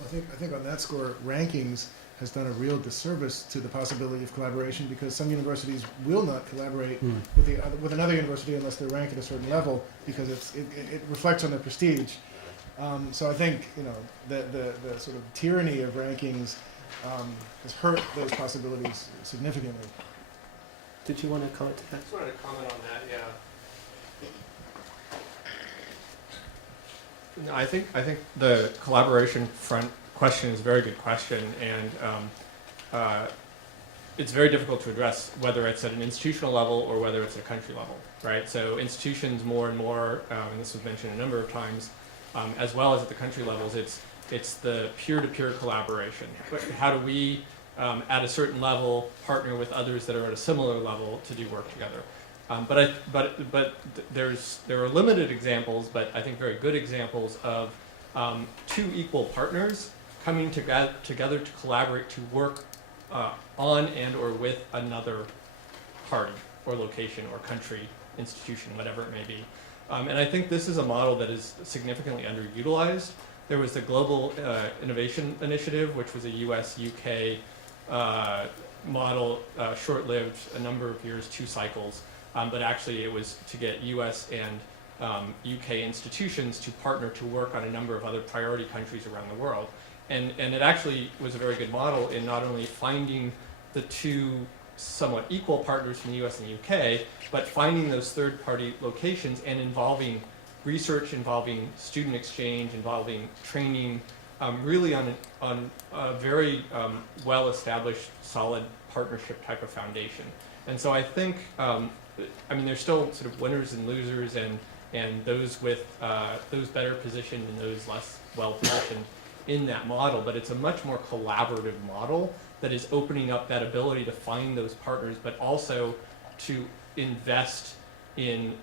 I think on that score, rankings has done a real disservice to the possibility of collaboration, because some universities will not collaborate with another university unless they're ranked at a certain level, because it reflects on their prestige. So I think the sort of tyranny of rankings has hurt those possibilities significantly. Did you want to comment to that? I just wanted to comment on that. Yeah. No, I think the collaboration front question is a very good question, and it's very difficult to address whether it's at an institutional level or whether it's at a country level, right? So institutions more and more, and this was mentioned a number of times, as well as at the country levels, it's the peer-to-peer collaboration. How do we, at a certain level, partner with others that are at a similar level to do work together? But there are limited examples, but I think very good examples of two equal partners coming together to collaborate to work on and or with another party or location or country, institution, whatever it may be. And I think this is a model that is significantly underutilized. There was the Global Innovation Initiative, which was a US-UK model, short-lived, a number of years, 2 cycles. But actually it was to get US and UK institutions to partner to work on a number of other priority countries around the world. And it actually was a very good model in not only finding the two somewhat equal partners from the US and the UK, but finding those third-party locations and involving research, involving student exchange, involving training, really on a very well-established, solid partnership type of foundation. And so I think, there's still sort of winners and losers, and those with those better positioned and those less well positioned in that model, but it's a much more collaborative model that is opening up that ability to find those partners, but also to invest in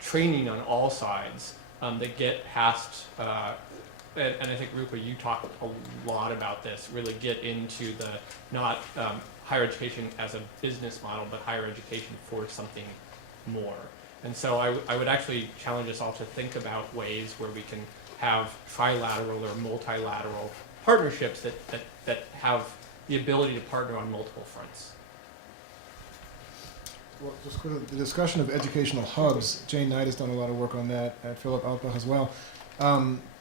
training on all sides that get past, and I think, Rupa, you talked a lot about this, really get into the not higher education as a business model, but higher education for something more. And so I would actually challenge us all to think about ways where we can have trilateral or multilateral partnerships that have the ability to partner on multiple fronts. Well, just quickly, the discussion of educational hubs, Jane Knight has done a lot of work on that at Philip Alpbach as well,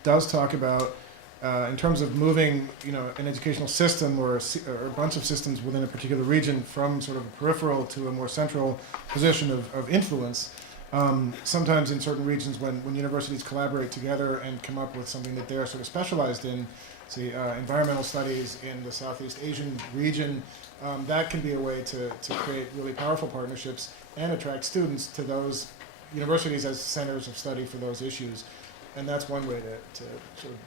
does talk about, in terms of moving, an educational system or a bunch of systems within a particular region from sort of a peripheral to a more central position of influence. Sometimes in certain regions when universities collaborate together and come up with something that they're sort of specialized in, say environmental studies in the Southeast Asian region, that can be a way to create really powerful partnerships and attract students to those universities as centers of study for those issues. And that's one way to sort of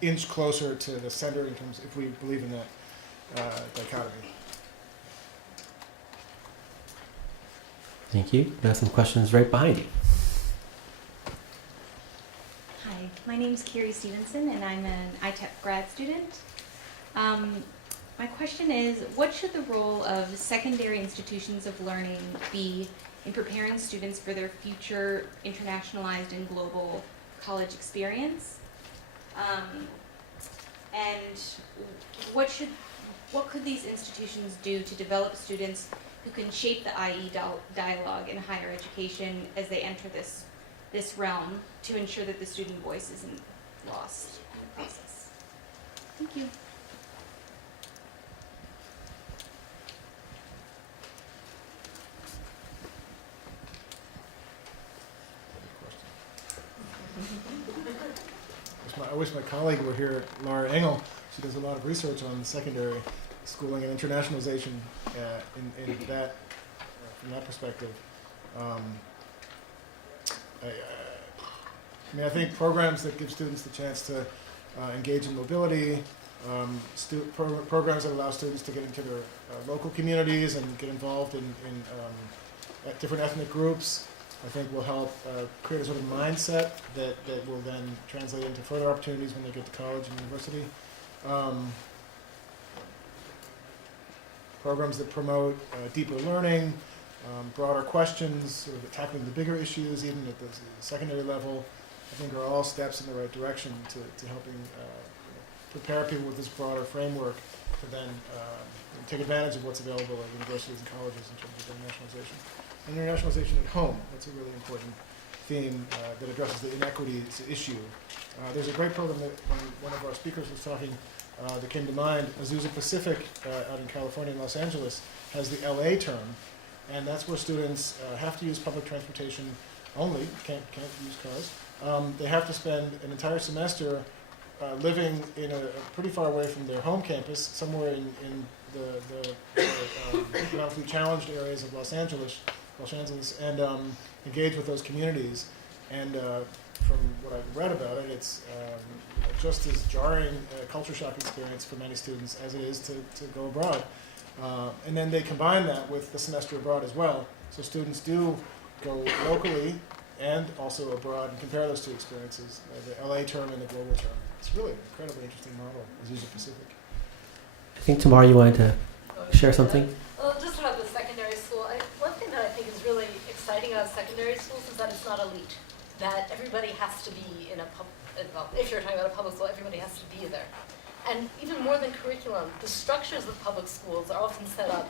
inch closer to the center in terms, if we believe in that dichotomy. Thank you. We have some questions right behind you. Hi, my name is Carrie Stevenson, and I'm an ITEP grad student. My question is, what should the role of secondary institutions of learning be in preparing students for their future internationalized and global college experience? And what could these institutions do to develop students who can shape the IE dialogue in higher education as they enter this realm to ensure that the student voice isn't lost in the process? Thank you. I wish my colleague were here, Laura Engel. She does a lot of research on secondary schooling and internationalization in that, from that perspective. I think programs that give students the chance to engage in mobility, programs that allow students to get into their local communities and get involved in different ethnic groups, I think will help create a sort of mindset that will then translate into further opportunities when they get to college and university. Programs that promote deeper learning, broader questions, sort of tackling the bigger issues, even at the secondary level, I think are all steps in the right direction to helping prepare people with this broader framework to then take advantage of what's available at universities and colleges in terms of internationalization. Internationalization at home, that's a really important theme that addresses the inequities issue. There's a great program that one of our speakers was talking that came to mind. Azusa Pacific out in California and Los Angeles has the LA term, and that's where students have to use public transportation only, can't use cars. They have to spend an entire semester living in a pretty far away from their home campus, somewhere in the economically challenged areas of Los Angeles, and engage with those communities. And from what I've read about it, it's just as jarring a culture shock experience for many students as it is to go abroad. And then they combine that with the semester abroad as well. So students do go locally and also abroad and compare those two experiences, the LA term and the global term. It's really an incredibly interesting model, Azusa Pacific. I think Tamara, you wanted to share something? Well, just about the secondary school, one thing that I think is really exciting about secondary schools is that it's not elite. That everybody has to be in a well, if you're talking about a public school, everybody has to be there. And even more than curriculum, the structures of public schools are often set up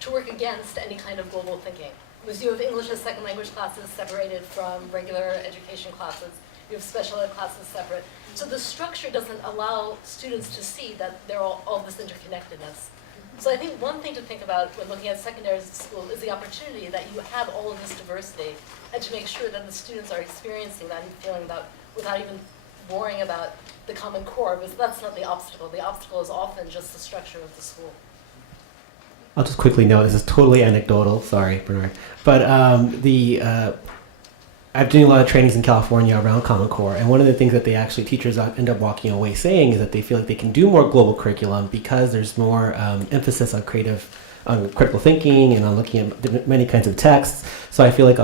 to work against any kind of global thinking. Because you have English as second language classes separated from regular education classes. You have special ed classes separate. So the structure doesn't allow students to see that there are all this interconnectedness. So I think one thing to think about when looking at secondary school is the opportunity that you have all of this diversity and to make sure that the students are experiencing that and feeling that without even worrying about the common core, because that's not the obstacle. The obstacle is often just the structure of the school. I'll just quickly note, this is totally anecdotal, sorry, Bernard. But I'm doing a lot of trainings in California around Common Core, and one of the things that teachers end up walking away saying is that they feel like they can do more global curriculum because there's more emphasis on critical thinking and on looking at many kinds of texts. So I feel like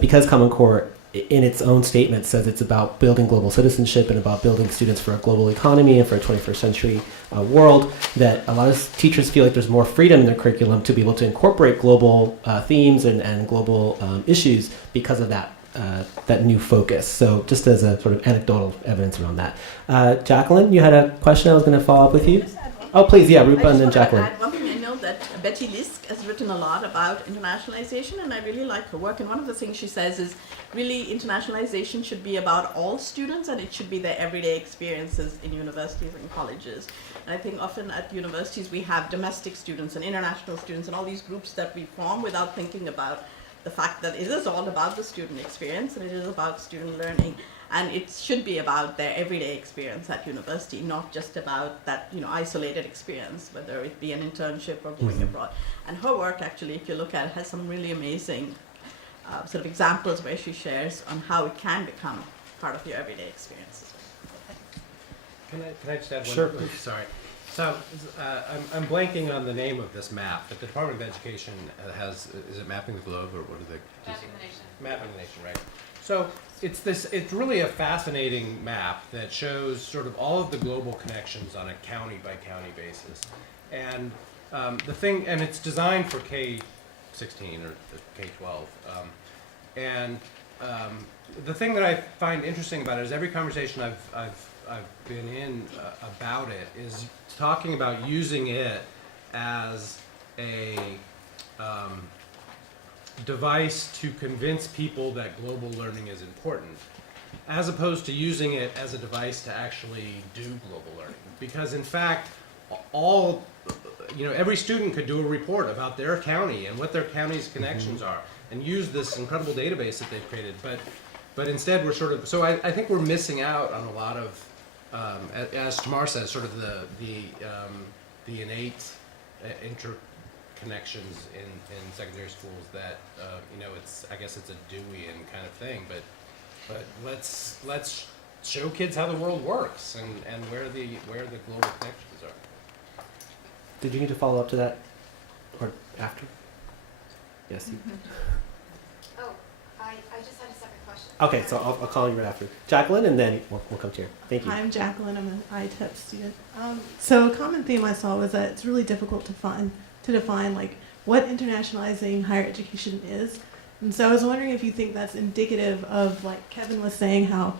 because Common Core in its own statement says it's about building global citizenship and about building students for a global economy and for a 21st century world, that a lot of teachers feel like there's more freedom in their curriculum to be able to incorporate global themes and global issues because of that new focus. So just as a sort of anecdotal evidence around that. Jacqueline, you had a question I was going to follow up with you? Oh, please, yeah, Rupa and then Jacqueline. Add one thing. I know that Betty Lisk has written a lot about internationalization, and I really like her work. And one of the things she says is really internationalization should be about all students, and it should be their everyday experiences in universities and colleges. And I think often at universities we have domestic students and international students and all these groups that we form without thinking about the fact that it is all about the student experience and it is about student learning. And it should be about their everyday experience at university, not just about that isolated experience, whether it be an internship or going abroad. And her work, actually, if you look at it, has some really amazing sort of examples where she shares on how it can become part of your everyday experience. Can I just add one? Sure. Sorry. So I'm blanking on the name of this map, but the Department of Education is it Mapping the Globe or what are they? Mapping the Nation. Mapping the Nation, right. So it's really a fascinating map that shows sort of all of the global connections on a county by county basis. And and it's designed for K-16 or K-12. The thing that I find interesting about it is every conversation I've been in about it is talking about using it as a device to convince people that global learning is important, as opposed to using it as a device to actually do global learning. Because in fact, every student could do a report about their county and what their county's connections are, and use this incredible database that they've created. But instead, we're sort of I think we're missing out on a lot of, as Tamar says, sort of the innate interconnections in secondary schools that I guess it's a Deweyan kind of thing. But let's show kids how the world works and where the global connections are. Did you need to follow up to that or after? Yes. Oh, I just had a separate question. Okay, so I'll call you right after. Jacqueline, and then we'll come to you. Thank you. Hi, I'm Jacqueline. I'm an ITEP student. So a common theme I saw was that it's really difficult to define like what internationalizing higher education is. And so I was wondering if you think that's indicative of, like Kevin was saying, how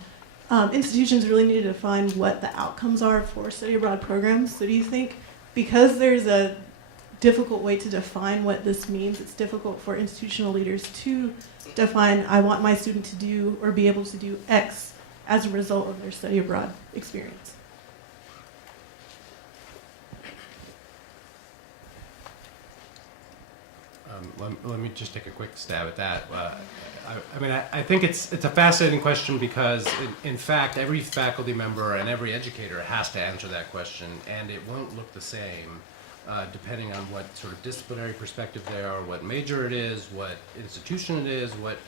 institutions really need to define what the outcomes are for study abroad programs. So do you think because there's a difficult way to define what this means, it's difficult for institutional leaders to define, I want my student to do or be able to do X as a result of their study abroad experience? Let me just take a quick stab at that. I think it's a fascinating question because, in fact, every faculty member and every educator has to answer that question, and it won't look the same depending on what sort of disciplinary perspective they are, what major it is, what institution it is, what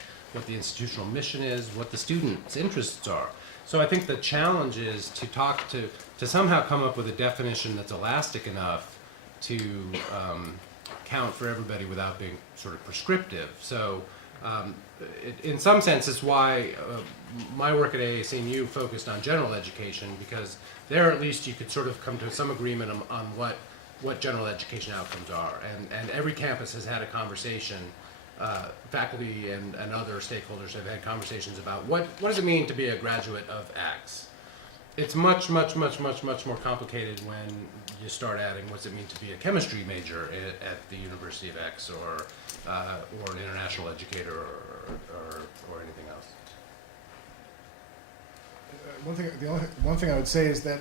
the institutional mission is, what the student's interests are. So I think the challenge is to somehow come up with a definition that's elastic enough to count for everybody without being sort of prescriptive. So in some sense, it's why my work at ASMU focused on general education, because there at least you could sort of come to some agreement on what general education outcomes are. And every campus has had a conversation, faculty and other stakeholders have had conversations about what does it mean to be a graduate of X. It's much more complicated when you start adding what's it mean to be a chemistry major at the University of X or an international educator or anything else. One thing I would say is that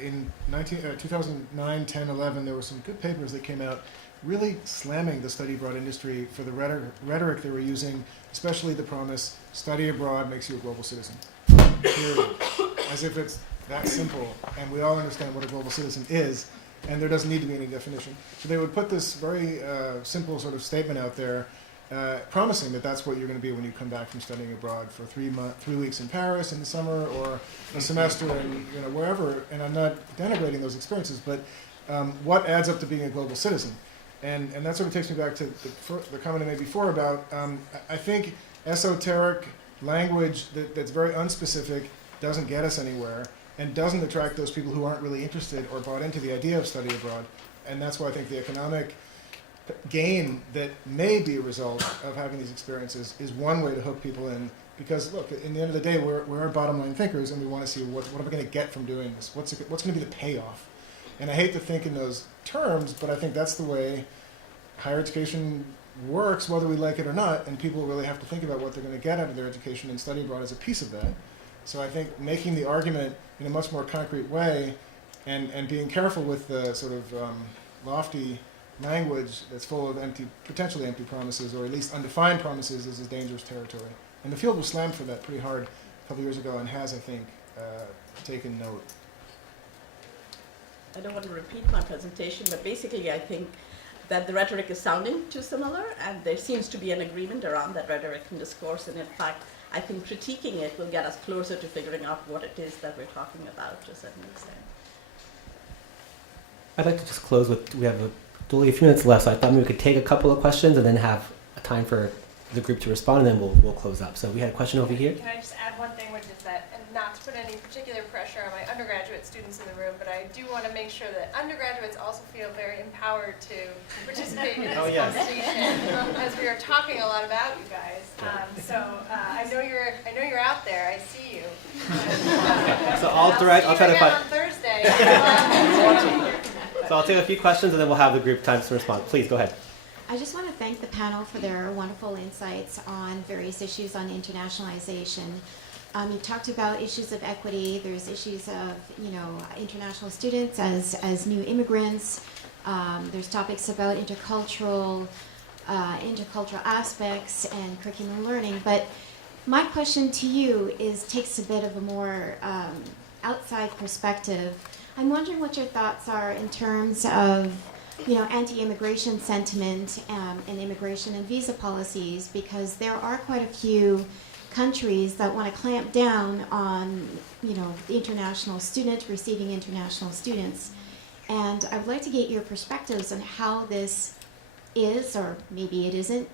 in 2009, 10, 11, there were some good papers that came out really slamming the study abroad industry for the rhetoric they were using, especially the promise, study abroad makes you a global citizen. Period. As if it's that simple, and we all understand what a global citizen is, and there doesn't need to be any definition. So they would put this very simple sort of statement out there, promising that that's what you're going to be when you come back from studying abroad for 3 weeks in Paris in the summer, or a semester in wherever. And I'm not denigrating those experiences, but what adds up to being a global citizen? And that sort of takes me back to the comment I made before about I think esoteric language that's very unspecific doesn't get us anywhere and doesn't attract those people who aren't really interested or bought into the idea of study abroad. And that's why I think the economic gain that may be a result of having these experiences is one way to hook people in. Because look, in the end of the day, we're bottom line thinkers, and we want to see what am I going to get from doing this? What's going to be the payoff? And I hate to think in those terms, but I think that's the way higher education works, whether we like it or not. And people really have to think about what they're going to get out of their education, and study abroad is a piece of that. So I think making the argument in a much more concrete way, and being careful with the sort of lofty language that's full of potentially empty promises, or at least undefined promises, is a dangerous territory. And the field was slammed for that pretty hard a couple years ago, and has, I think, taken note. I don't want to repeat my presentation, but basically I think that the rhetoric is sounding too similar, and there seems to be an agreement around that rhetoric and discourse, and in fact, I think critiquing it will get us closer to figuring out what it is that we're talking about to a certain extent. I'd like to just close with, we have only a few minutes left, so I thought maybe we could take a couple of questions and then have a time for the group to respond, and then we'll close up. So we had a question over here. Can I just add one thing, which is that, and not to put any particular pressure on my undergraduate students in the room, but I do want to make sure that undergraduates also feel very empowered to participate in this conversation, as we are talking a lot about you guys. I know you're out there. I see you. So I'll try to find. On Thursday. So I'll take a few questions, and then we'll have the group time to respond. Please go ahead. I just want to thank the panel for their wonderful insights on various issues on internationalization. You talked about issues of equity. There's issues of international students as new immigrants. There's topics about intercultural aspects and curriculum learning. But my question to you takes a bit of a more outside perspective. I'm wondering what your thoughts are in terms of anti-immigration sentiment and immigration and visa policies, because there are quite a few countries that want to clamp down on the international student, receiving international students. And I would like to get your perspectives on how this is, or maybe it isn't,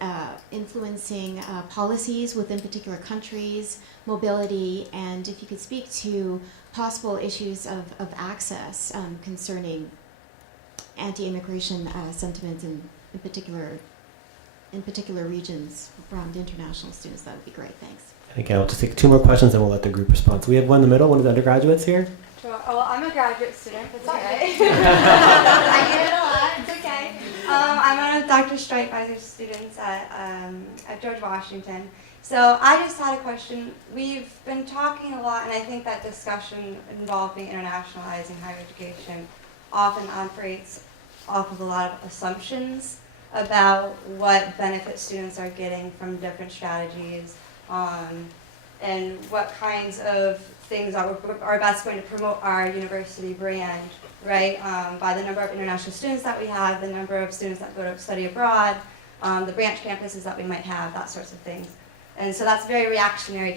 influencing policies within particular countries, mobility, and if you could speak to possible issues of access concerning anti-immigration sentiments in particular regions around international students. That would be great. Thanks. And again, I'll just take 2 more questions, and we'll let the group respond. So we have one in the middle, one of the undergraduates here. Sure. Oh, well, I'm a graduate student. It's okay. I get it a lot. It's okay. I'm one of Dr. Streitweiser's students at George Washington. So I just had a question. We've been talking a lot, and I think that discussion involving internationalizing higher education often operates off of a lot of assumptions about what benefits students are getting from different strategies, and what kinds of things are best going to promote our university brand, right? By the number of international students that we have, the number of students that go to study abroad, the branch campuses that we might have, that sorts of things. And so that's very reactionary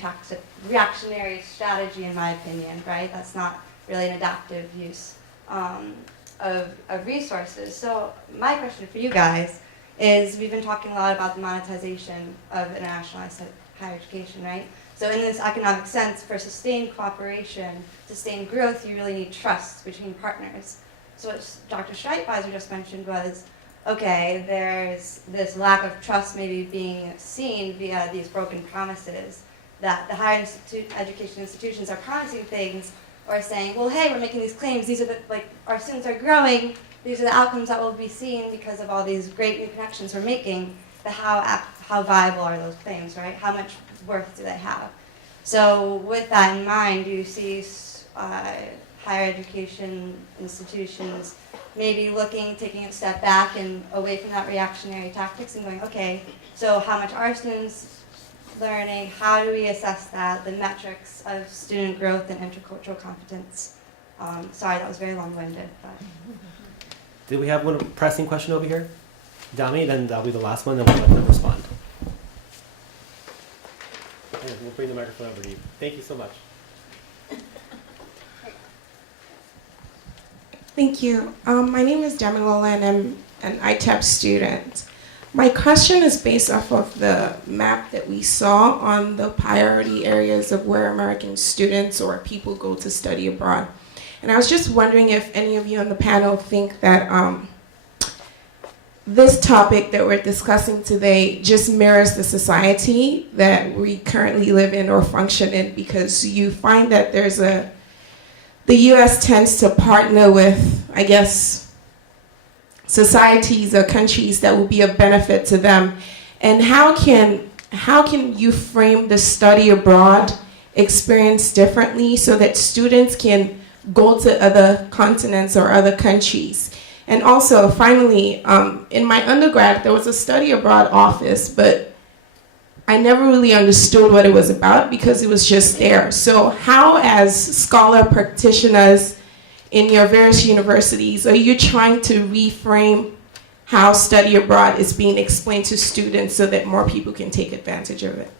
strategy, in my opinion, right? That's not really an adaptive use of resources. So my question for you guys is, we've been talking a lot about the monetization of internationalized higher education, right? So in this economic sense, for sustained cooperation, sustained growth, you really need trust between partners. So what Dr. Streitweiser just mentioned was, okay, there's this lack of trust maybe being seen via these broken promises, that the higher education institutions are promising things, or saying, well, hey, we're making these claims, these are our students are growing, these are the outcomes that will be seen because of all these great new connections we're making, but how viable are those claims, right? How much worth do they have? So with that in mind, do you see higher education institutions maybe taking a step back and away from that reactionary tactics and going, okay, so how much are students learning? How do we assess that? The metrics of student growth and intercultural competence. Sorry, that was very long-winded. But. Did we have one pressing question over here? Dami, then that'll be the last one, then we'll let them respond. And we'll bring the microphone over to you. Thank you so much. Thank you. My name is Damilola and I'm an ITEP student. My question is based off of the map that we saw on the priority areas of where American students or people go to study abroad. And I was just wondering if any of you on the panel think that this topic that we're discussing today just mirrors the society that we currently live in or function in, because you find that the US tends to partner with, I guess, societies or countries that will be of benefit to them. And how can you frame the study abroad experience differently so that students can go to other continents or other countries? And also, finally, in my undergrad, there was a study abroad office, but I never really understood what it was about because it was just there. So how, as scholar practitioners in your various universities, are you trying to reframe how study abroad is being explained to students so that more people can take advantage of it?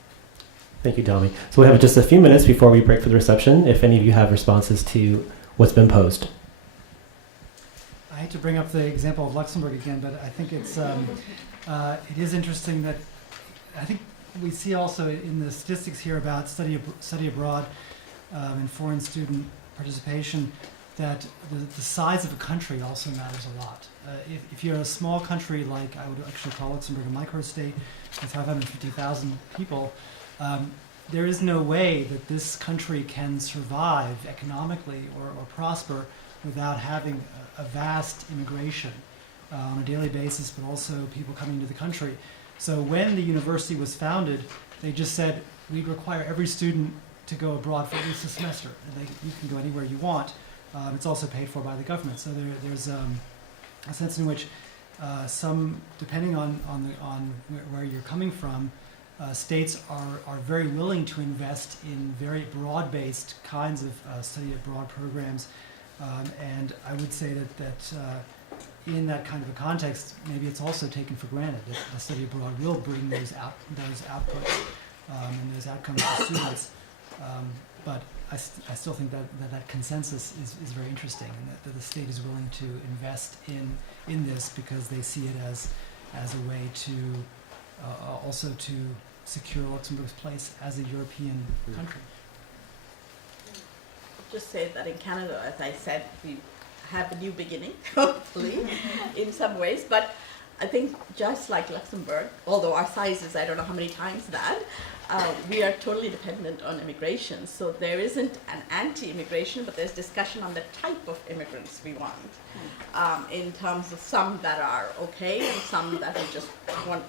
Thank you, Dami. So we have just a few minutes before we break for the reception, if any of you have responses to what's been posed. I hate to bring up the example of Luxembourg again, but I think it is interesting that I think we see also in the statistics here about study abroad and foreign student participation that the size of a country also matters a lot. If you're a small country, like I would actually call Luxembourg a microstate with 550,000 people, there is no way that this country can survive economically or prosper without having a vast immigration on a daily basis, but also people coming to the country. So when the university was founded, they just said, we require every student to go abroad for at least a semester. And you can go anywhere you want. It's also paid for by the government. So there's a sense in which depending on where you're coming from, states are very willing to invest in very broad-based kinds of study abroad programs. And I would say that in that kind of a context, maybe it's also taken for granted that the study abroad will bring those outputs and those outcomes to students. But I still think that consensus is very interesting, and that the state is willing to invest in this because they see it as a way to also to secure Luxembourg's place as a European country. Just say that in Canada, as I said, we have a new beginning, hopefully, in some ways. But I think just like Luxembourg, although our size is I don't know how many times that, we are totally dependent on immigration. So there isn't an anti-immigration, but there's discussion on the type of immigrants we want, in terms of some that are okay and some that we just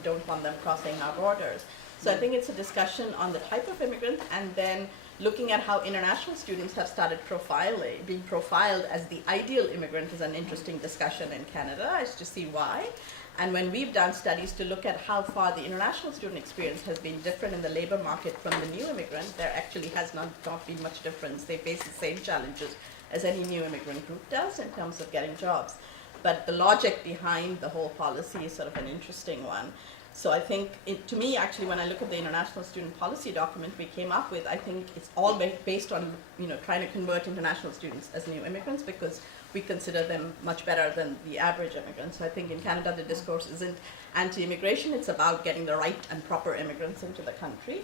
don't want them crossing our borders. So I think it's a discussion on the type of immigrant, and then looking at how international students have started being profiled as the ideal immigrant is an interesting discussion in Canada as to see why. And when we've done studies to look at how far the international student experience has been different in the labor market from the new immigrant, there actually has not been much difference. They face the same challenges as any new immigrant group does in terms of getting jobs. But the logic behind the whole policy is sort of an interesting one. So I think, to me, actually, when I look at the international student policy document we came up with, I think it's all based on, trying to convert international students as new immigrants because we consider them much better than the average immigrant. So I think in Canada, the discourse isn't anti-immigration, it's about getting the right and proper immigrants into the country.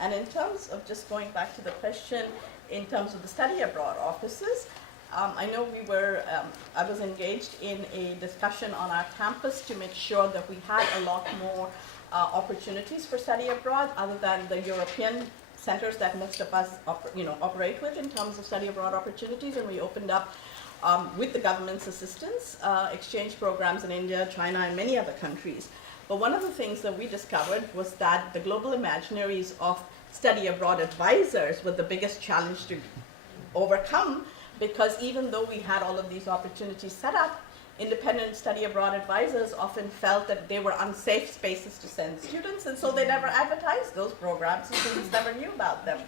And in terms of just going back to the question, in terms of the study abroad offices, I know I was engaged in a discussion on our campus to make sure that we had a lot more opportunities for study abroad other than the European centers that most of us operate with in terms of study abroad opportunities. And we opened up, with the government's assistance, exchange programs in India, China, and many other countries. But one of the things that we discovered was that the global imaginaries of study abroad advisors were the biggest challenge to overcome, because even though we had all of these opportunities set up, independent study abroad advisors often felt that they were unsafe spaces to send students, and so they never advertised those programs, and students never knew about them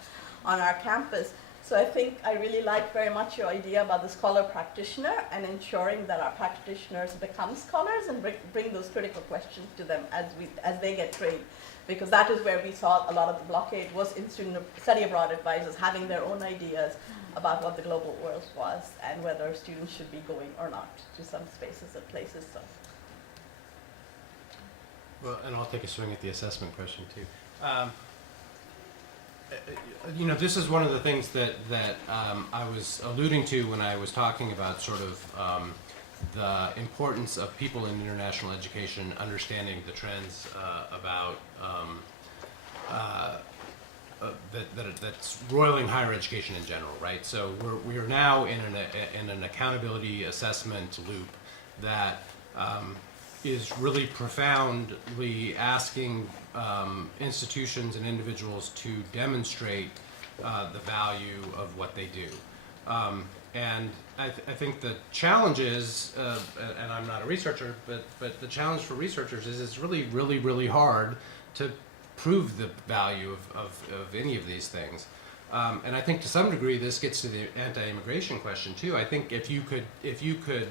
on our campus. So I think I really like very much your idea about the scholar practitioner and ensuring that our practitioners become scholars and bring those critical questions to them as they get trained. Because that is where we saw a lot of the blockade was in student study abroad advisors having their own ideas about what the global world was and whether students should be going or not to some spaces and places. So. Well, and I'll take a swing at the assessment question too. You know, this is one of the things that I was alluding to when I was talking about sort of the importance of people in international education understanding the trends about that's roiling higher education in general, right? So we are now in an accountability assessment loop that is really profoundly asking institutions and individuals to demonstrate the value of what they do. And I think the challenge is, and I'm not a researcher, but the challenge for researchers is it's really, really, really hard to prove the value of any of these things. And I think to some degree this gets to the anti-immigration question too. I think if you could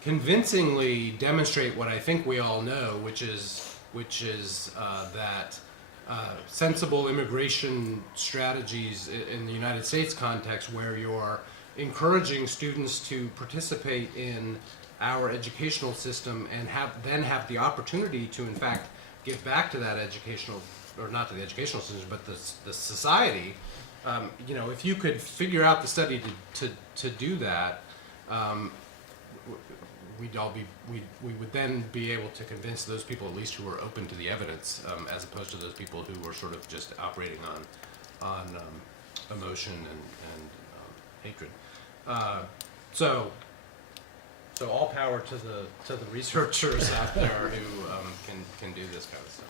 convincingly demonstrate what I think we all know, which is that sensible immigration strategies in the United States context, where you're encouraging students to participate in our educational system and then have the opportunity to, in fact, give back to that educational, or not to the educational system, but the society. You know, if you could figure out the study to do that, we would then be able to convince those people, at least who are open to the evidence, as opposed to those people who were sort of just operating on emotion and hatred. So all power to the researchers out there who can do this kind of stuff.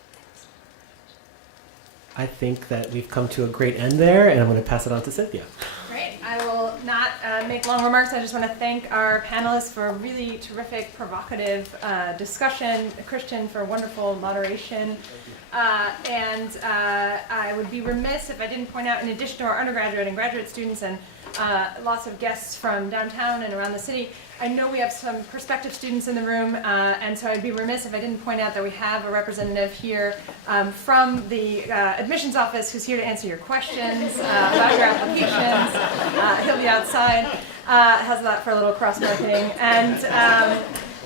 I think that we've come to a great end there, and I'm going to pass it on to Cynthia. Great. I will not make long remarks. I just want to thank our panelists for a really terrific, provocative discussion, Christian for wonderful moderation. And I would be remiss if I didn't point out, in addition to our undergraduate and graduate students and lots of guests from downtown and around the city, I know we have some prospective students in the room, and so I'd be remiss if I didn't point out that we have a representative here from the admissions office who's here to answer your questions about your applications. He'll be outside. How's that for a little cross-marketing?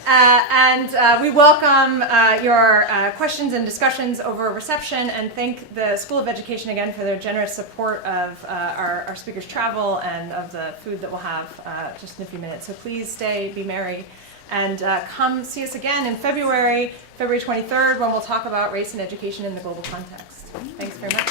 And we welcome your questions and discussions over reception, and thank the School of Education again for their generous support of our speakers' travel and of the food that we'll have just in a few minutes. So please stay, be merry, and come see us again in February 23rd, when we'll talk about race and education in the global context. Thanks very much.